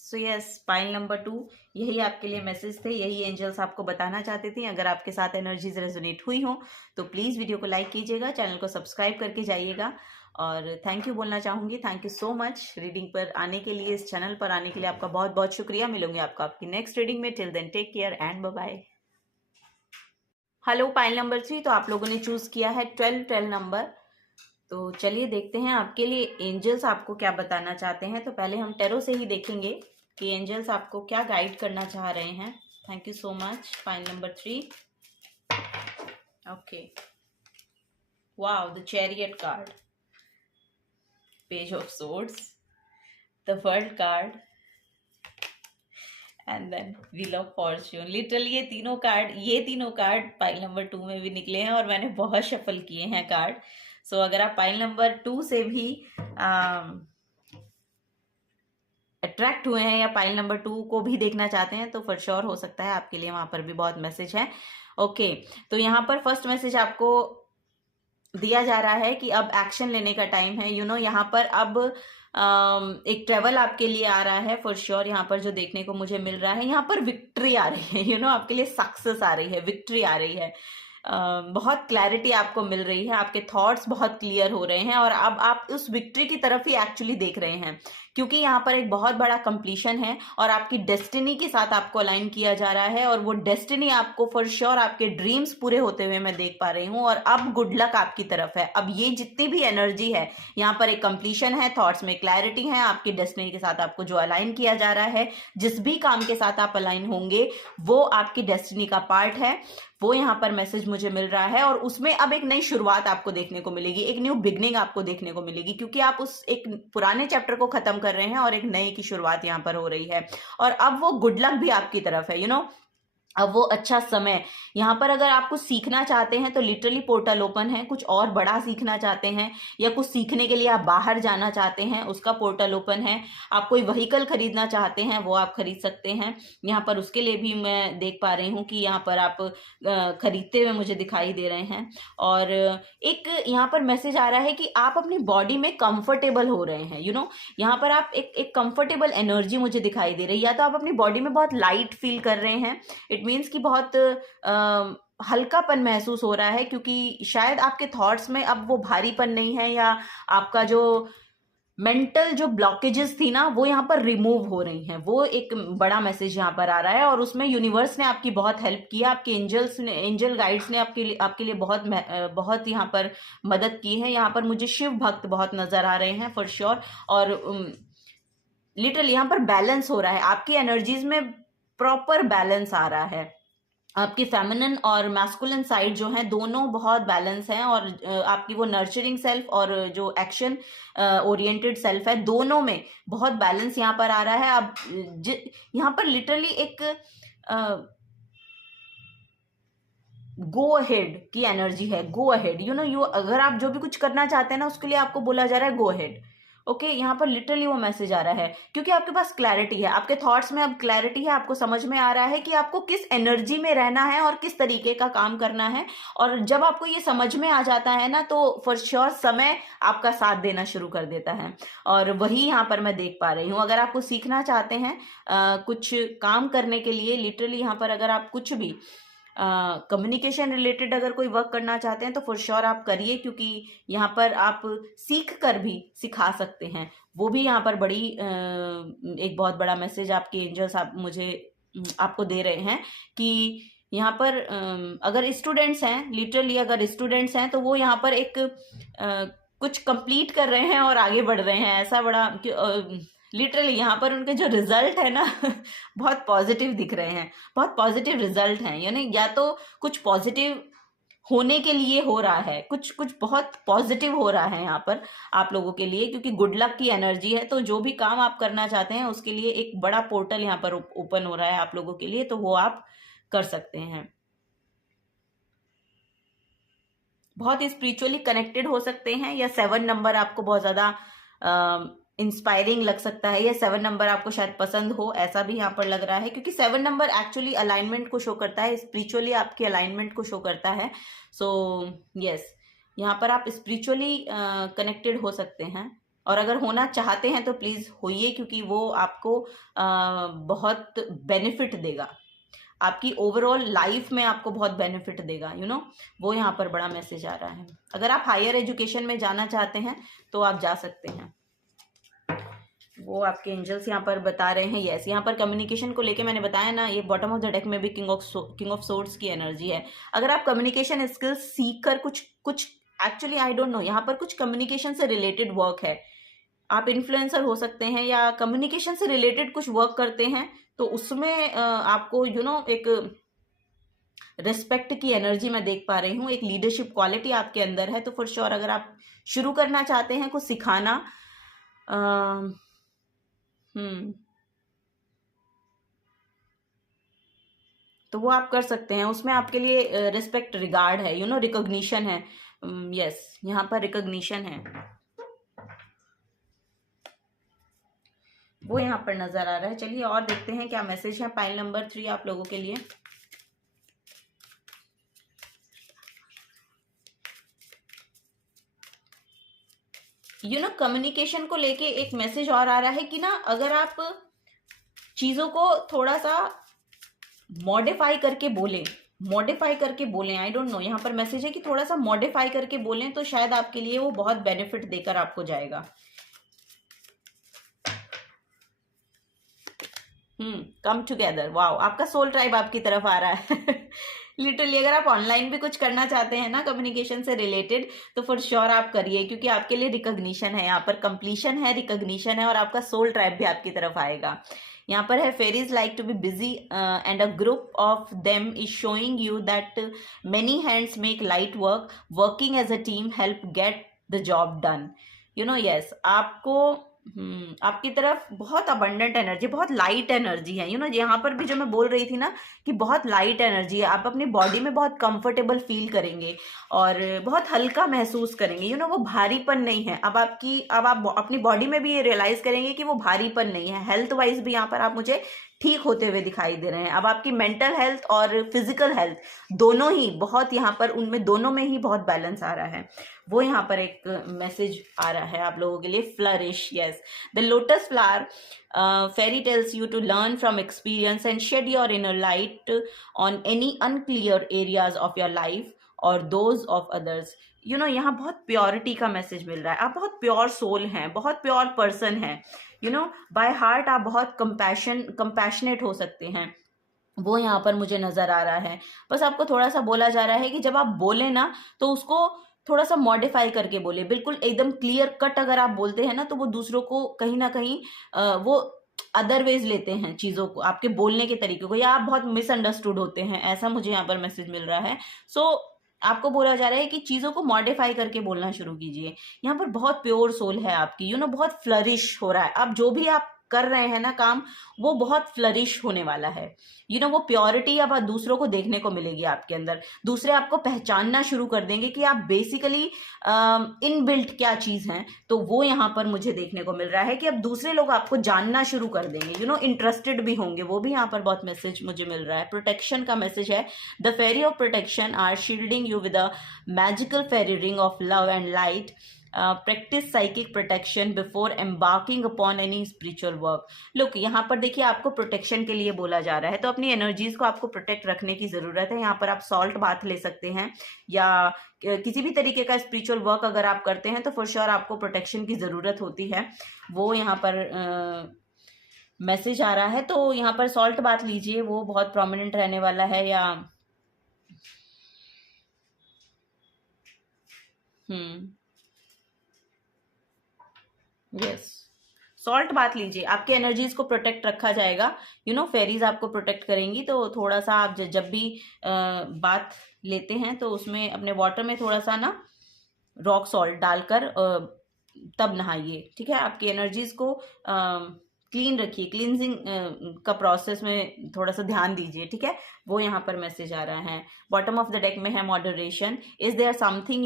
सो यस, पाइल नंबर 2, यही आपके लिए मैसेज थे, यही एंजल्स आपको बताना चाहते थे। अगर आपके साथ एनर्जीज रेजोनेट हुई हो तो प्लीज़ वीडियो को लाइक कीजिएगा, चैनल को सब्सक्राइब करके जाइएगा। और थैंक यू बोलना चाहूँगी, thank you so much reading पर आने के लिए, इस चैनल पर आने के लिए आपका बहुत बहुत शुक्रिया। मिलूंगी आपको आपकी नेक्स्ट रीडिंग में। Till then take care and bye bye. Hello, pile number 3, तो आप लोगों ने चूज़ किया है 12 नंबर। तो चलिए देखते हैं आपके लिए एंजल्स आपको क्या बताना चाहते हैं। तो पहले हम टैरो से ही देखेंगे कि एंजल्स आपको क्या गाइड करना चाह रहे हैं। Thank you so much. Pile number 3, okay, wow, the chariot card, page of swords, the world card and then wheel of fortune. Literally ये तीनों कार्ड पाइल नंबर 2 में भी निकले हैं और मैंने बहुत शफल किए हैं कार्ड। सो अगर आप पाइल नंबर 2 से भी अट्रैक्ट हुए हैं या पाइल नंबर 2 को भी देखना चाहते हैं तो फॉर श्योर हो सकता है आपके लिए वहां पर भी बहुत मैसेज है। ओके, तो यहाँ पर फर्स्ट मैसेज आपको दिया जा रहा है कि अब एक्शन लेने का टाइम है। यहाँ पर अब एक ट्रेवल आपके लिए आ रहा है फॉर श्योर। यहाँ पर जो देखने को मुझे मिल रहा है, यहाँ पर विक्ट्री आ रही है, आपके लिए सक्सेस आ रही है, विक्ट्री आ रही है। बहुत क्लैरिटी आपको मिल रही है, आपके थॉट्स बहुत क्लियर हो रहे हैं और अब आप उस विक्ट्री की तरफ ही एक्चुअली देख रहे हैं, क्योंकि यहाँ पर एक बहुत बड़ा कंप्लीशन है और आपकी डेस्टिनी के साथ आपको अलाइन किया जा रहा है और वो डेस्टिनी आपको फॉर श्योर आपके ड्रीम्स पूरे होते हुए मैं देख पा रही हूँ। और अब गुड लक आपकी तरफ है। अब ये जितनी भी एनर्जी है, यहाँ पर एक कंप्लीशन है, थॉट्स में क्लैरिटी है, आपकी डेस्टिनी के साथ आपको जो अलाइन किया जा रहा है, जिस भी काम के साथ आप अलाइन होंगे वो आपकी डेस्टिनी का पार्ट है, वो यहाँ पर मैसेज मुझे मिल रहा है। और उसमें अब एक नई शुरुआत आपको देखने को मिलेगी, एक न्यू बिगनिंग आपको देखने को मिलेगी, क्योंकि आप उस एक पुराने चैप्टर को खत्म कर रहे हैं और एक नए की शुरुआत यहाँ पर हो रही है। और अब वो गुड लक भी आपकी तरफ है, अब वो अच्छा समय। यहाँ पर अगर आप कुछ सीखना चाहते हैं तो लिटरली पोर्टल ओपन है। कुछ और बड़ा सीखना चाहते हैं या कुछ सीखने के लिए आप बाहर जाना चाहते हैं, उसका पोर्टल ओपन है। आप कोई व्हीकल खरीदना चाहते हैं, वो आप खरीद सकते हैं। यहाँ पर उसके लिए भी मैं देख पा रही हूँ कि यहाँ पर आप खरीदते हुए मुझे दिखाई दे रहे हैं। और एक यहाँ पर मैसेज आ रहा है कि आप अपनी बॉडी में कंफर्टेबल हो रहे हैं। यहाँ पर आप एक कंफर्टेबल एनर्जी मुझे दिखाई दे रही है, या तो आप अपनी बॉडी में बहुत लाइट फील कर रहे हैं। इट मीन्स कि बहुत हल्कापन महसूस हो रहा है, क्योंकि शायद आपके थॉट्स में अब वो भारीपन नहीं है, या आपका जो मेंटल जो ब्लॉकेजेस थी ना वो यहाँ पर रिमूव हो रही हैं। वो एक बड़ा मैसेज यहाँ पर आ रहा है और उसमें यूनिवर्स ने आपकी बहुत हेल्प किया, आपके एंजल गाइड्स ने आपके लिए बहुत यहाँ पर मदद की है। यहाँ पर मुझे शिव भक्त बहुत नजर आ रहे हैं फॉर श्योर। और लिटरली यहाँ पर बैलेंस हो रहा है, आपकी एनर्जीज में प्रॉपर बैलेंस आ रहा है। आपकी फेमिनिन और मैस्कुलिन साइड जो है दोनों बहुत बैलेंस हैं और आपकी वो नर्चरिंग सेल्फ और जो एक्शन ओरिएंटेड सेल्फ है, दोनों में बहुत बैलेंस यहाँ पर आ रहा है। अब यहाँ पर लिटरली एक गो अहेड की एनर्जी है। गो अहेड, अगर आप जो भी कुछ करना चाहते हैं ना उसके लिए आपको बोला जा रहा है गो अहेड। ओके, यहाँ पर लिटरली वो मैसेज आ रहा है, क्योंकि आपके पास क्लैरिटी है, आपके थॉट्स में अब क्लैरिटी है। आपको समझ में आ रहा है कि आपको किस एनर्जी में रहना है और किस तरीके का काम करना है। और जब आपको ये समझ में आ जाता है ना तो फॉर श्योर समय आपका साथ देना शुरू कर देता है। और वही यहाँ पर मैं देख पा रही हूँ। अगर आप कुछ सीखना चाहते हैं, कुछ काम करने के लिए, लिटरली यहाँ पर अगर आप कुछ भी कम्युनिकेशन रिलेटेड अगर कोई वर्क करना चाहते हैं तो फॉर श्योर आप करिए, क्योंकि यहाँ पर आप सीख कर भी सिखा सकते हैं। वो भी यहाँ पर बड़ी एक बहुत बड़ा मैसेज आपके एंजल्स आपको दे रहे हैं कि यहाँ पर अगर स्टूडेंट्स हैं, लिटरली अगर स्टूडेंट्स हैं तो वो यहाँ पर एक कुछ कंप्लीट कर रहे हैं और आगे बढ़ रहे हैं। ऐसा बड़ा लिटरली यहाँ पर उनके जो रिजल्ट है ना बहुत पॉजिटिव दिख रहे हैं, बहुत पॉजिटिव रिजल्ट हैं। या तो कुछ पॉजिटिव होने के लिए हो रहा है, कुछ बहुत पॉजिटिव हो रहा है यहाँ पर आप लोगों के लिए, क्योंकि गुड लक की एनर्जी है। तो जो भी काम आप करना चाहते हैं उसके लिए एक बड़ा पोर्टल यहाँ पर ओपन हो रहा है आप लोगों के लिए, तो वो आप कर सकते हैं। बहुत स्पिरिचुअली कनेक्टेड हो सकते हैं, या 7 नंबर आपको बहुत ज्यादा इंस्पायरिंग लग सकता है, या 7 नंबर आपको शायद पसंद हो, ऐसा भी यहाँ पर लग रहा है, क्योंकि 7 नंबर एक्चुअली अलाइनमेंट को शो करता है, स्पिरिचुअली आपकी अलाइनमेंट को शो करता है। सो यस, यहाँ पर आप स्पिरिचुअली कनेक्टेड हो सकते हैं और अगर होना चाहते हैं तो प्लीज़ होइए, क्योंकि वो आपको बहुत बेनिफिट देगा, आपकी ओवरऑल लाइफ में आपको बहुत बेनिफिट देगा, वो यहाँ पर बड़ा मैसेज आ रहा है। अगर आप हायर एजुकेशन में जाना चाहते हैं तो आप जा सकते हैं, वो आपके एंजल्स यहाँ पर बता रहे हैं। यस, यहाँ पर कम्युनिकेशन को लेके मैंने बताया ना, ये बॉटम ऑफ द डेक में भी किंग ऑफ सोर्ड्स की एनर्जी है। अगर आप कम्युनिकेशन स्किल्स सीख कर कुछ एक्चुअली आई डोंट नो, यहाँ पर कुछ कम्युनिकेशन से रिलेटेड वर्क है, आप इन्फ्लुएंसर हो सकते हैं या कम्युनिकेशन से रिलेटेड कुछ वर्क करते हैं, तो उसमें आपको एक रिस्पेक्ट की एनर्जी मैं देख पा रही हूँ, एक लीडरशिप क्वालिटी आपके अंदर है। तो फॉर श्योर अगर आप शुरू करना चाहते हैं कुछ सिखाना, तो वो आप कर सकते हैं, उसमें आपके लिए रिस्पेक्ट, रिगार्ड है, रिकॉग्निशन है। यस, यहाँ पर रिकॉग्निशन है, वो यहाँ पर नजर आ रहा है। चलिए और देखते हैं क्या मैसेज है पाइल नंबर 3 आप लोगों के लिए। कम्युनिकेशन को लेके एक मैसेज और आ रहा है कि ना, अगर आप चीजों को थोड़ा सा मॉडिफाई करके बोलें, आई डोंट नो, यहाँ पर मैसेज है कि थोड़ा सा मॉडिफाई करके बोलें तो शायद आपके लिए वो बहुत बेनिफिट देकर आपको जाएगा। कम टुगेदर, वाओ, आपका सोल ट्राइब आपकी तरफ आ रहा है। लिटरली अगर आप ऑनलाइन भी कुछ करना चाहते हैं ना कम्युनिकेशन से रिलेटेड, तो फॉर श्योर आप करिए, क्योंकि आपके लिए रिकॉग्निशन है, यहाँ पर कंप्लीशन है, रिकॉग्निशन है, और आपका सोल ट्राइब भी आपकी तरफ आएगा। यहाँ पर है fairies like to be busy and a group of them is showing you that many hands make light work, working as a team help get the job done. Yes, आपकी तरफ बहुत अबंडेंट एनर्जी, बहुत light energy है। यहाँ पर भी जो मैं बोल रही थी ना कि बहुत लाइट एनर्जी है, आप अपनी बॉडी में बहुत कंफर्टेबल फील करेंगे और बहुत हल्का महसूस करेंगे। वो भारीपन नहीं है। अब आप अपनी बॉडी में भी ये रियलाइज करेंगे कि वो भारीपन नहीं है। हेल्थ वाइज भी यहाँ पर आप मुझे ठीक होते हुए दिखाई दे रहे हैं। अब आपकी मेंटल हेल्थ और फिजिकल हेल्थ दोनों ही बहुत, यहाँ पर उनमें दोनों में ही बहुत बैलेंस आ रहा है। वो यहाँ पर एक मैसेज आ रहा है आप लोगों के लिए, flourish. Yes, the lotus flower fairy tells you to learn from experience and shed your inner light on any unclear areas of your life or those of others. यहाँ बहुत प्योरिटी का मैसेज मिल रहा है। आप बहुत प्योर सोल हैं, बहुत pure person हैं। बाय हार्ट आप बहुत कंपैशनेट हो सकते हैं, वो यहाँ पर मुझे नजर आ रहा है। बस आपको थोड़ा सा बोला जा रहा है कि जब आप बोले ना तो उसको थोड़ा सा मॉडिफाई करके बोले। बिल्कुल एकदम क्लियर कट अगर आप बोलते हैं ना तो वो दूसरों को कहीं ना कहीं वो अदरवाइज लेते हैं चीजों को, आपके बोलने के तरीके को, या आप बहुत मिसअंडरस्टूड होते हैं, ऐसा मुझे यहाँ पर मैसेज मिल रहा है। सो आपको बोला जा रहा है कि चीजों को मॉडिफाई करके बोलना शुरू कीजिए। यहाँ पर बहुत प्योर सोल है आपकी, बहुत फ्लरिश हो रहा है। अब जो भी आप कर रहे हैं ना काम, वो बहुत फ्लरिश होने वाला है। वो प्योरिटी अब दूसरों को देखने को मिलेगी आपके अंदर। दूसरे आपको पहचानना शुरू कर देंगे कि आप बेसिकली इनबिल्ट क्या चीज हैं। तो वो यहाँ पर मुझे देखने को मिल रहा है कि अब दूसरे लोग आपको जानना शुरू कर देंगे, इंटरेस्टेड भी होंगे। वो भी यहाँ पर बहुत मैसेज मुझे मिल रहा है। प्रोटेक्शन का मैसेज है, the fairy of protection are shielding you with a magical fairy ring of love and light. Practice psychic protection before embarking upon any spiritual work. Look, यहाँ पर देखिए आपको प्रोटेक्शन के लिए बोला जा रहा है, तो अपनी एनर्जीज को आपको प्रोटेक्ट रखने की जरूरत है। यहाँ पर आप सॉल्ट बाथ ले सकते हैं, या किसी भी तरीके का स्पिरिचुअल वर्क अगर आप करते हैं तो फॉर श्योर आपको प्रोटेक्शन की जरूरत होती है। वो यहाँ पर मैसेज आ रहा है। तो यहाँ पर सॉल्ट बाथ लीजिए, वो बहुत प्रोमिनेंट रहने वाला है। या यस, सॉल्ट बात लीजिए, आपके एनर्जीज को प्रोटेक्ट रखा जाएगा। फेरीज आपको प्रोटेक्ट करेंगी। तो थोड़ा सा आप जब भी बात लेते हैं तो उसमें अपने वाटर में थोड़ा सा ना रॉक सॉल्ट डालकर तब नहाइए, ठीक है। आपकी एनर्जीज को क्लीन रखिए, क्लींजिंग का प्रोसेस में थोड़ा सा ध्यान दीजिए, ठीक है। वो यहाँ पर मैसेज आ रहा है। बॉटम ऑफ द डेक में है moderation. Is there something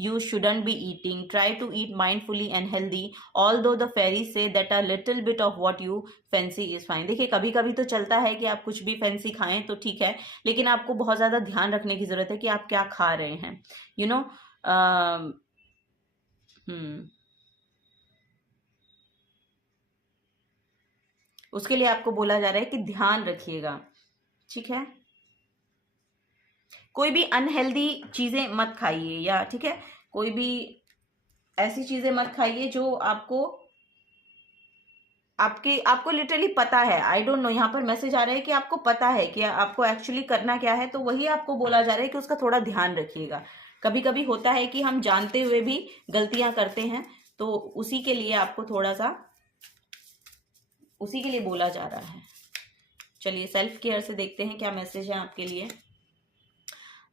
you shouldn't be eating, try to eat mindfully and healthy, although the fairy says that a little bit of what you fancy is fine. देखिए कभी कभी तो चलता है कि आप कुछ भी फैंसी खाएं तो ठीक है, लेकिन आपको बहुत ज्यादा ध्यान रखने की जरूरत है कि आप क्या खा रहे हैं। उसके लिए आपको बोला जा रहा है कि ध्यान रखिएगा, ठीक है। कोई भी अनहेल्दी चीजें मत खाइए, या ठीक है, कोई भी ऐसी चीजें मत खाइए जो आपको लिटरली पता है, आई डोंट नो, यहाँ पर मैसेज आ रहा है कि आपको पता है कि आपको एक्चुअली करना क्या है, तो वही आपको बोला जा रहा है कि उसका थोड़ा ध्यान रखिएगा। कभी कभी होता है कि हम जानते हुए भी गलतियां करते हैं, तो उसी के लिए आपको थोड़ा सा, उसी के लिए बोला जा रहा है। चलिए सेल्फ केयर से देखते हैं क्या मैसेज है आपके लिए।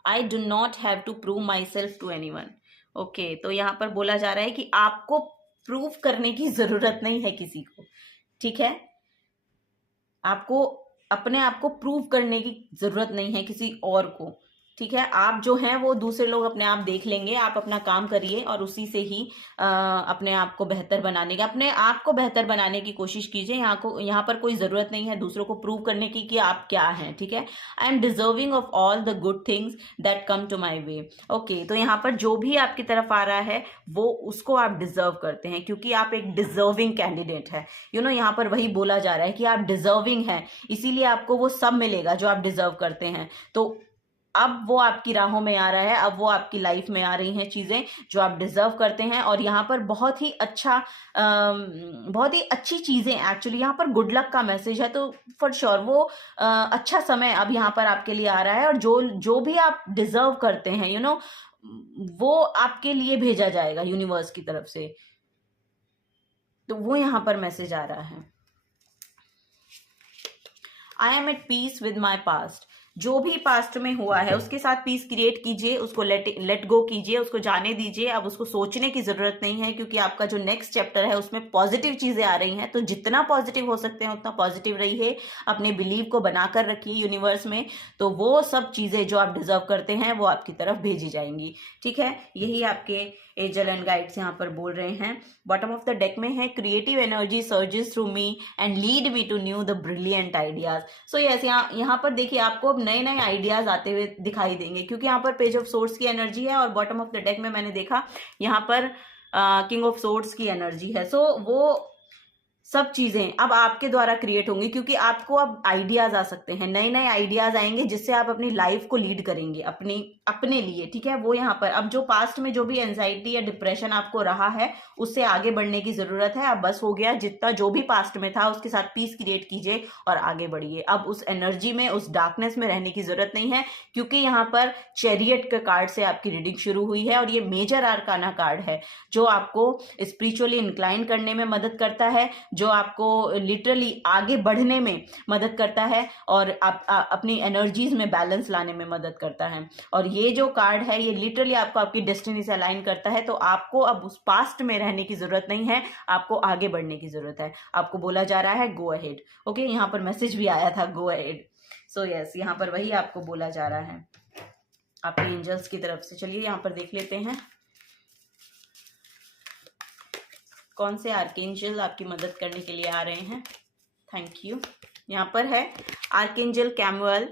I do not have to prove myself to anyone. Okay, तो यहाँ पर बोला जा रहा है कि आपको प्रूव करने की जरूरत नहीं है किसी को, ठीक है। आपको अपने आप को प्रूव करने की जरूरत नहीं है किसी और को, ठीक है। आप जो हैं वो दूसरे लोग अपने आप देख लेंगे, आप अपना काम करिए और उसी से ही अपने आप को बेहतर बनाने का, अपने आप को बेहतर बनाने की कोशिश कीजिए। यहाँ पर कोई जरूरत नहीं है दूसरों को प्रूव करने की कि आप क्या हैं, ठीक है। I am deserving of all the good things that come to my way. Okay, तो यहाँ पर जो भी आपकी तरफ आ रहा है वो उसको आप डिजर्व करते हैं, क्योंकि आप एक डिजर्विंग कैंडिडेट है। यहाँ पर वही बोला जा रहा है कि आप डिजर्विंग हैं, इसीलिए आपको वो सब मिलेगा जो आप डिजर्व करते हैं। तो अब वो आपकी राहों में आ रहा है, अब वो आपकी लाइफ में आ रही हैं चीजें जो आप डिजर्व करते हैं। और यहाँ पर बहुत ही अच्छी चीजें, एक्चुअली यहाँ पर गुड लक का मैसेज है, तो फॉर श्योर वो अच्छा समय अब यहाँ पर आपके लिए आ रहा है। और जो भी आप डिजर्व करते हैं वो आपके लिए भेजा जाएगा यूनिवर्स की तरफ से, तो वो यहाँ पर मैसेज आ रहा है। I am at peace with my past. जो भी पास्ट में हुआ है उसके साथ पीस क्रिएट कीजिए, उसको लेट गो कीजिए, उसको जाने दीजिए। अब उसको सोचने की जरूरत नहीं है, क्योंकि आपका जो नेक्स्ट चैप्टर है उसमें पॉजिटिव चीजें आ रही हैं। तो जितना पॉजिटिव हो सकते हैं उतना पॉजिटिव रहिए, अपने बिलीव को बनाकर रखिए यूनिवर्स में, तो वो सब चीजें जो आप डिजर्व करते हैं वो आपकी तरफ भेजी जाएंगी, ठीक है। यही आपके एंजल एंड गाइड्स यहाँ पर बोल रहे हैं। बॉटम ऑफ द डेक में है creative energy surges through me and lead me to new the brilliant ideas. So yes, यहाँ पर देखिए आपको अब नए नए आइडियाज आते हुए दिखाई देंगे, क्योंकि यहाँ पर पेज ऑफ सोर्स की एनर्जी है और बॉटम ऑफ द डेक में मैंने देखा यहाँ पर किंग ऑफ सोर्स की एनर्जी है। सो वो सब चीजें अब आपके द्वारा क्रिएट होंगी, क्योंकि आपको अब आइडियाज आ सकते हैं, नए नए आइडियाज आएंगे जिससे आप अपनी लाइफ को लीड करेंगे अपने लिए, ठीक है। वो यहाँ पर अब जो पास्ट में जो भी एंजाइटी या डिप्रेशन आपको रहा है उससे आगे बढ़ने की जरूरत है। अब बस हो गया, जितना जो भी पास्ट में था उसके साथ पीस क्रिएट कीजिए और आगे बढ़िए। अब उस एनर्जी में, उस डार्कनेस में रहने की जरूरत नहीं है, क्योंकि यहाँ पर चैरियट के कार्ड से आपकी रीडिंग शुरू हुई है और ये मेजर आर्काना कार्ड है जो आपको स्पिरिचुअली इंक्लाइन करने में मदद करता है, जो आपको लिटरली आगे बढ़ने में मदद करता है और अपनी एनर्जीज में बैलेंस लाने में मदद करता है। और ये जो कार्ड है ये लिटरली आपको आपकी डेस्टिनी से अलाइन करता है। तो आपको अब उस पास्ट में रहने की जरूरत नहीं है, आपको आगे बढ़ने की जरूरत है। आपको बोला जा रहा है गो अहेड। ओके, यहाँ पर मैसेज भी आया था गो अहेड। सो यस, यहाँ पर वही आपको बोला जा रहा है आपके एंजल्स की तरफ से। चलिए यहाँ पर देख लेते हैं कौन से आर्कएंजल आपकी मदद करने के लिए आ रहे हैं। Thank you. यहाँ पर है archangel कैमुअल,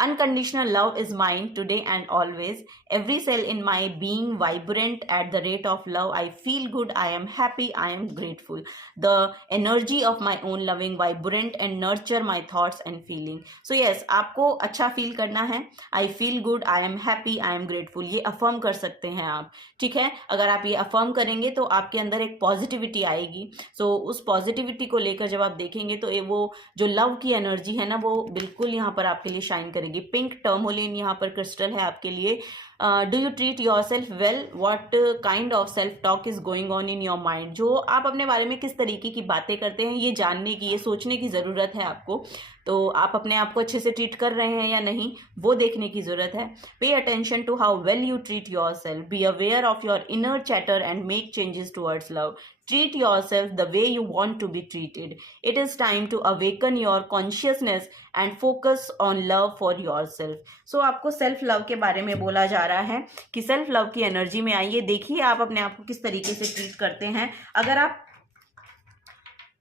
unconditional love is mine today and always. Every cell in my being vibrant at the rate of love. I feel good. I am happy. I am grateful. The energy of my own loving vibrant and nurture my thoughts and feeling. So yes, आपको अच्छा feel करना है। I feel good. I am happy. I am grateful. ये affirm कर सकते हैं आप, ठीक है। अगर आप ये अफर्म करेंगे तो आपके अंदर एक पॉजिटिविटी आएगी। सो उस पॉजिटिविटी को लेकर जब आप देखेंगे तो वो जो लव की एनर्जी है ना वो बिल्कुल यहाँ पर आपके लिए करेगी। पिंक टर्मोलिन यहाँ पर क्रिस्टल है आपके लिए। Do you treat your self well? What kind of self talk is going on in your mind? जो आप अपने बारे में किस तरीके की बातें करते हैं ये जानने की, ये सोचने की जरूरत है आपको। तो आप अपने आप को अच्छे से ट्रीट कर रहे हैं या नहीं वो देखने की जरूरत है। Pay attention to how well you treat yourself. Be aware of your inner chatter and make changes towards love. Treat yourself the way you want to be treated. It is time to awaken your consciousness and focus on love for yourself. So आपको self love के बारे में बोला जा रहा है कि self love की एनर्जी में आइए, देखिए आप अपने आप को किस तरीके से ट्रीट करते हैं। अगर आप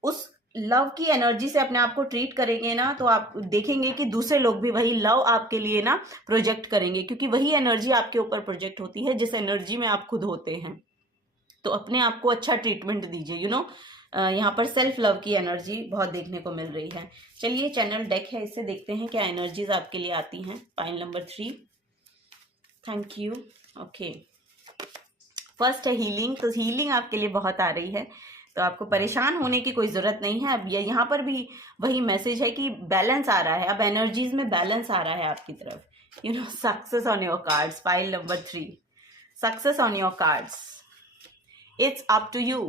उस लव की एनर्जी से अपने आप को ट्रीट करेंगे ना तो आप देखेंगे कि दूसरे लोग भी वही लव आपके लिए ना प्रोजेक्ट करेंगे, क्योंकि वही एनर्जी आपके ऊपर प्रोजेक्ट होती है जिस एनर्जी में आप खुद होते हैं। तो अपने आप को अच्छा ट्रीटमेंट दीजिए। यहाँ पर सेल्फ लव की एनर्जी बहुत देखने को मिल रही है। चलिए चैनल डेक है, इससे देखते हैं क्या एनर्जीज आपके लिए आती हैं। Pile number 3, thank you. Okay, first है हीलिंग। तो हीलिंग आपके लिए बहुत आ रही है, तो आपको परेशान होने की कोई ज़रूरत नहीं है। अब ये यहाँ पर भी वही मैसेज है कि बैलेंस आ रहा है, अब एनर्जीज में बैलेंस आ रहा है आपकी तरफ। Success on your cards. Pile number 3, success on your cards. It's up to you.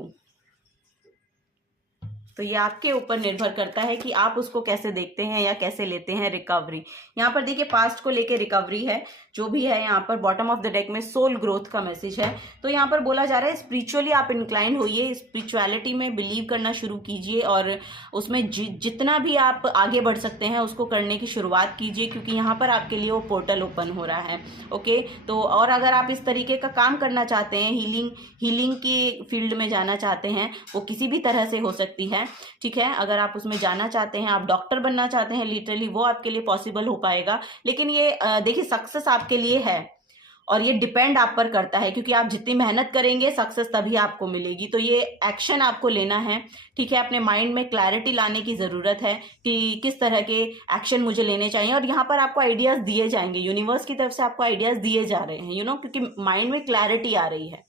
तो ये आपके ऊपर निर्भर करता है कि आप उसको कैसे देखते हैं या कैसे लेते हैं। रिकवरी, यहाँ पर देखिए पास्ट को लेके रिकवरी है, जो भी है। यहाँ पर बॉटम ऑफ द डेक में सोल ग्रोथ का मैसेज है। तो यहाँ पर बोला जा रहा है स्पिरिचुअली आप इंक्लाइंड होइए, स्पिरिचुअलिटी में बिलीव करना शुरू कीजिए और उसमें जितना भी आप आगे बढ़ सकते हैं उसको करने की शुरुआत कीजिए, क्योंकि यहाँ पर आपके लिए वो पोर्टल ओपन हो रहा है। ओके, तो और अगर आप इस तरीके का काम करना चाहते हैं, हीलिंग की फील्ड में जाना चाहते हैं, वो किसी भी तरह से हो सकती है, ठीक है। अगर आप उसमें जाना चाहते हैं, आप डॉक्टर बनना चाहते हैं, लिटरली वो आपके लिए पॉसिबल हो पाएगा। लेकिन ये देखिए सक्सेस आपके लिए है और ये डिपेंड आप पर करता है, क्योंकि आप जितनी मेहनत करेंगे सक्सेस तभी आपको मिलेगी। तो ये एक्शन आपको लेना है, ठीक है। अपने माइंड में क्लैरिटी लाने की ज़रूरत है कि किस तरह के एक्शन मुझे लेने चाहिए, और यहाँ पर आपको आइडियाज़ दिए जाएंगे, यूनिवर्स की तरफ से आपको आइडियाज़ दिए जा रहे हैं, क्योंकि माइंड में क्लैरिटी आ रही है,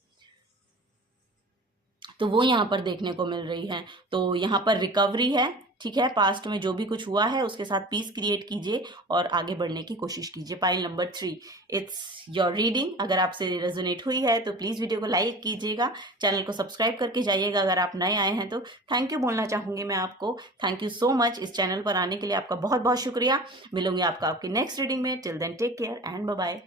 तो वो यहाँ पर देखने को मिल रही है। तो यहाँ पर रिकवरी है, ठीक है। पास्ट में जो भी कुछ हुआ है उसके साथ पीस क्रिएट कीजिए और आगे बढ़ने की कोशिश कीजिए। Pile number 3, it's your reading. अगर आपसे रेजोनेट हुई है तो प्लीज़ वीडियो को लाइक कीजिएगा, चैनल को सब्सक्राइब करके जाइएगा अगर आप नए आए हैं तो। थैंक यू बोलना चाहूँगी मैं आपको, थैंक यू सो मच इस चैनल पर आने के लिए। आपका बहुत बहुत शुक्रिया। मिलूंगी आपका आपकी नेक्स्ट रीडिंग में। Till then take care and bye bye.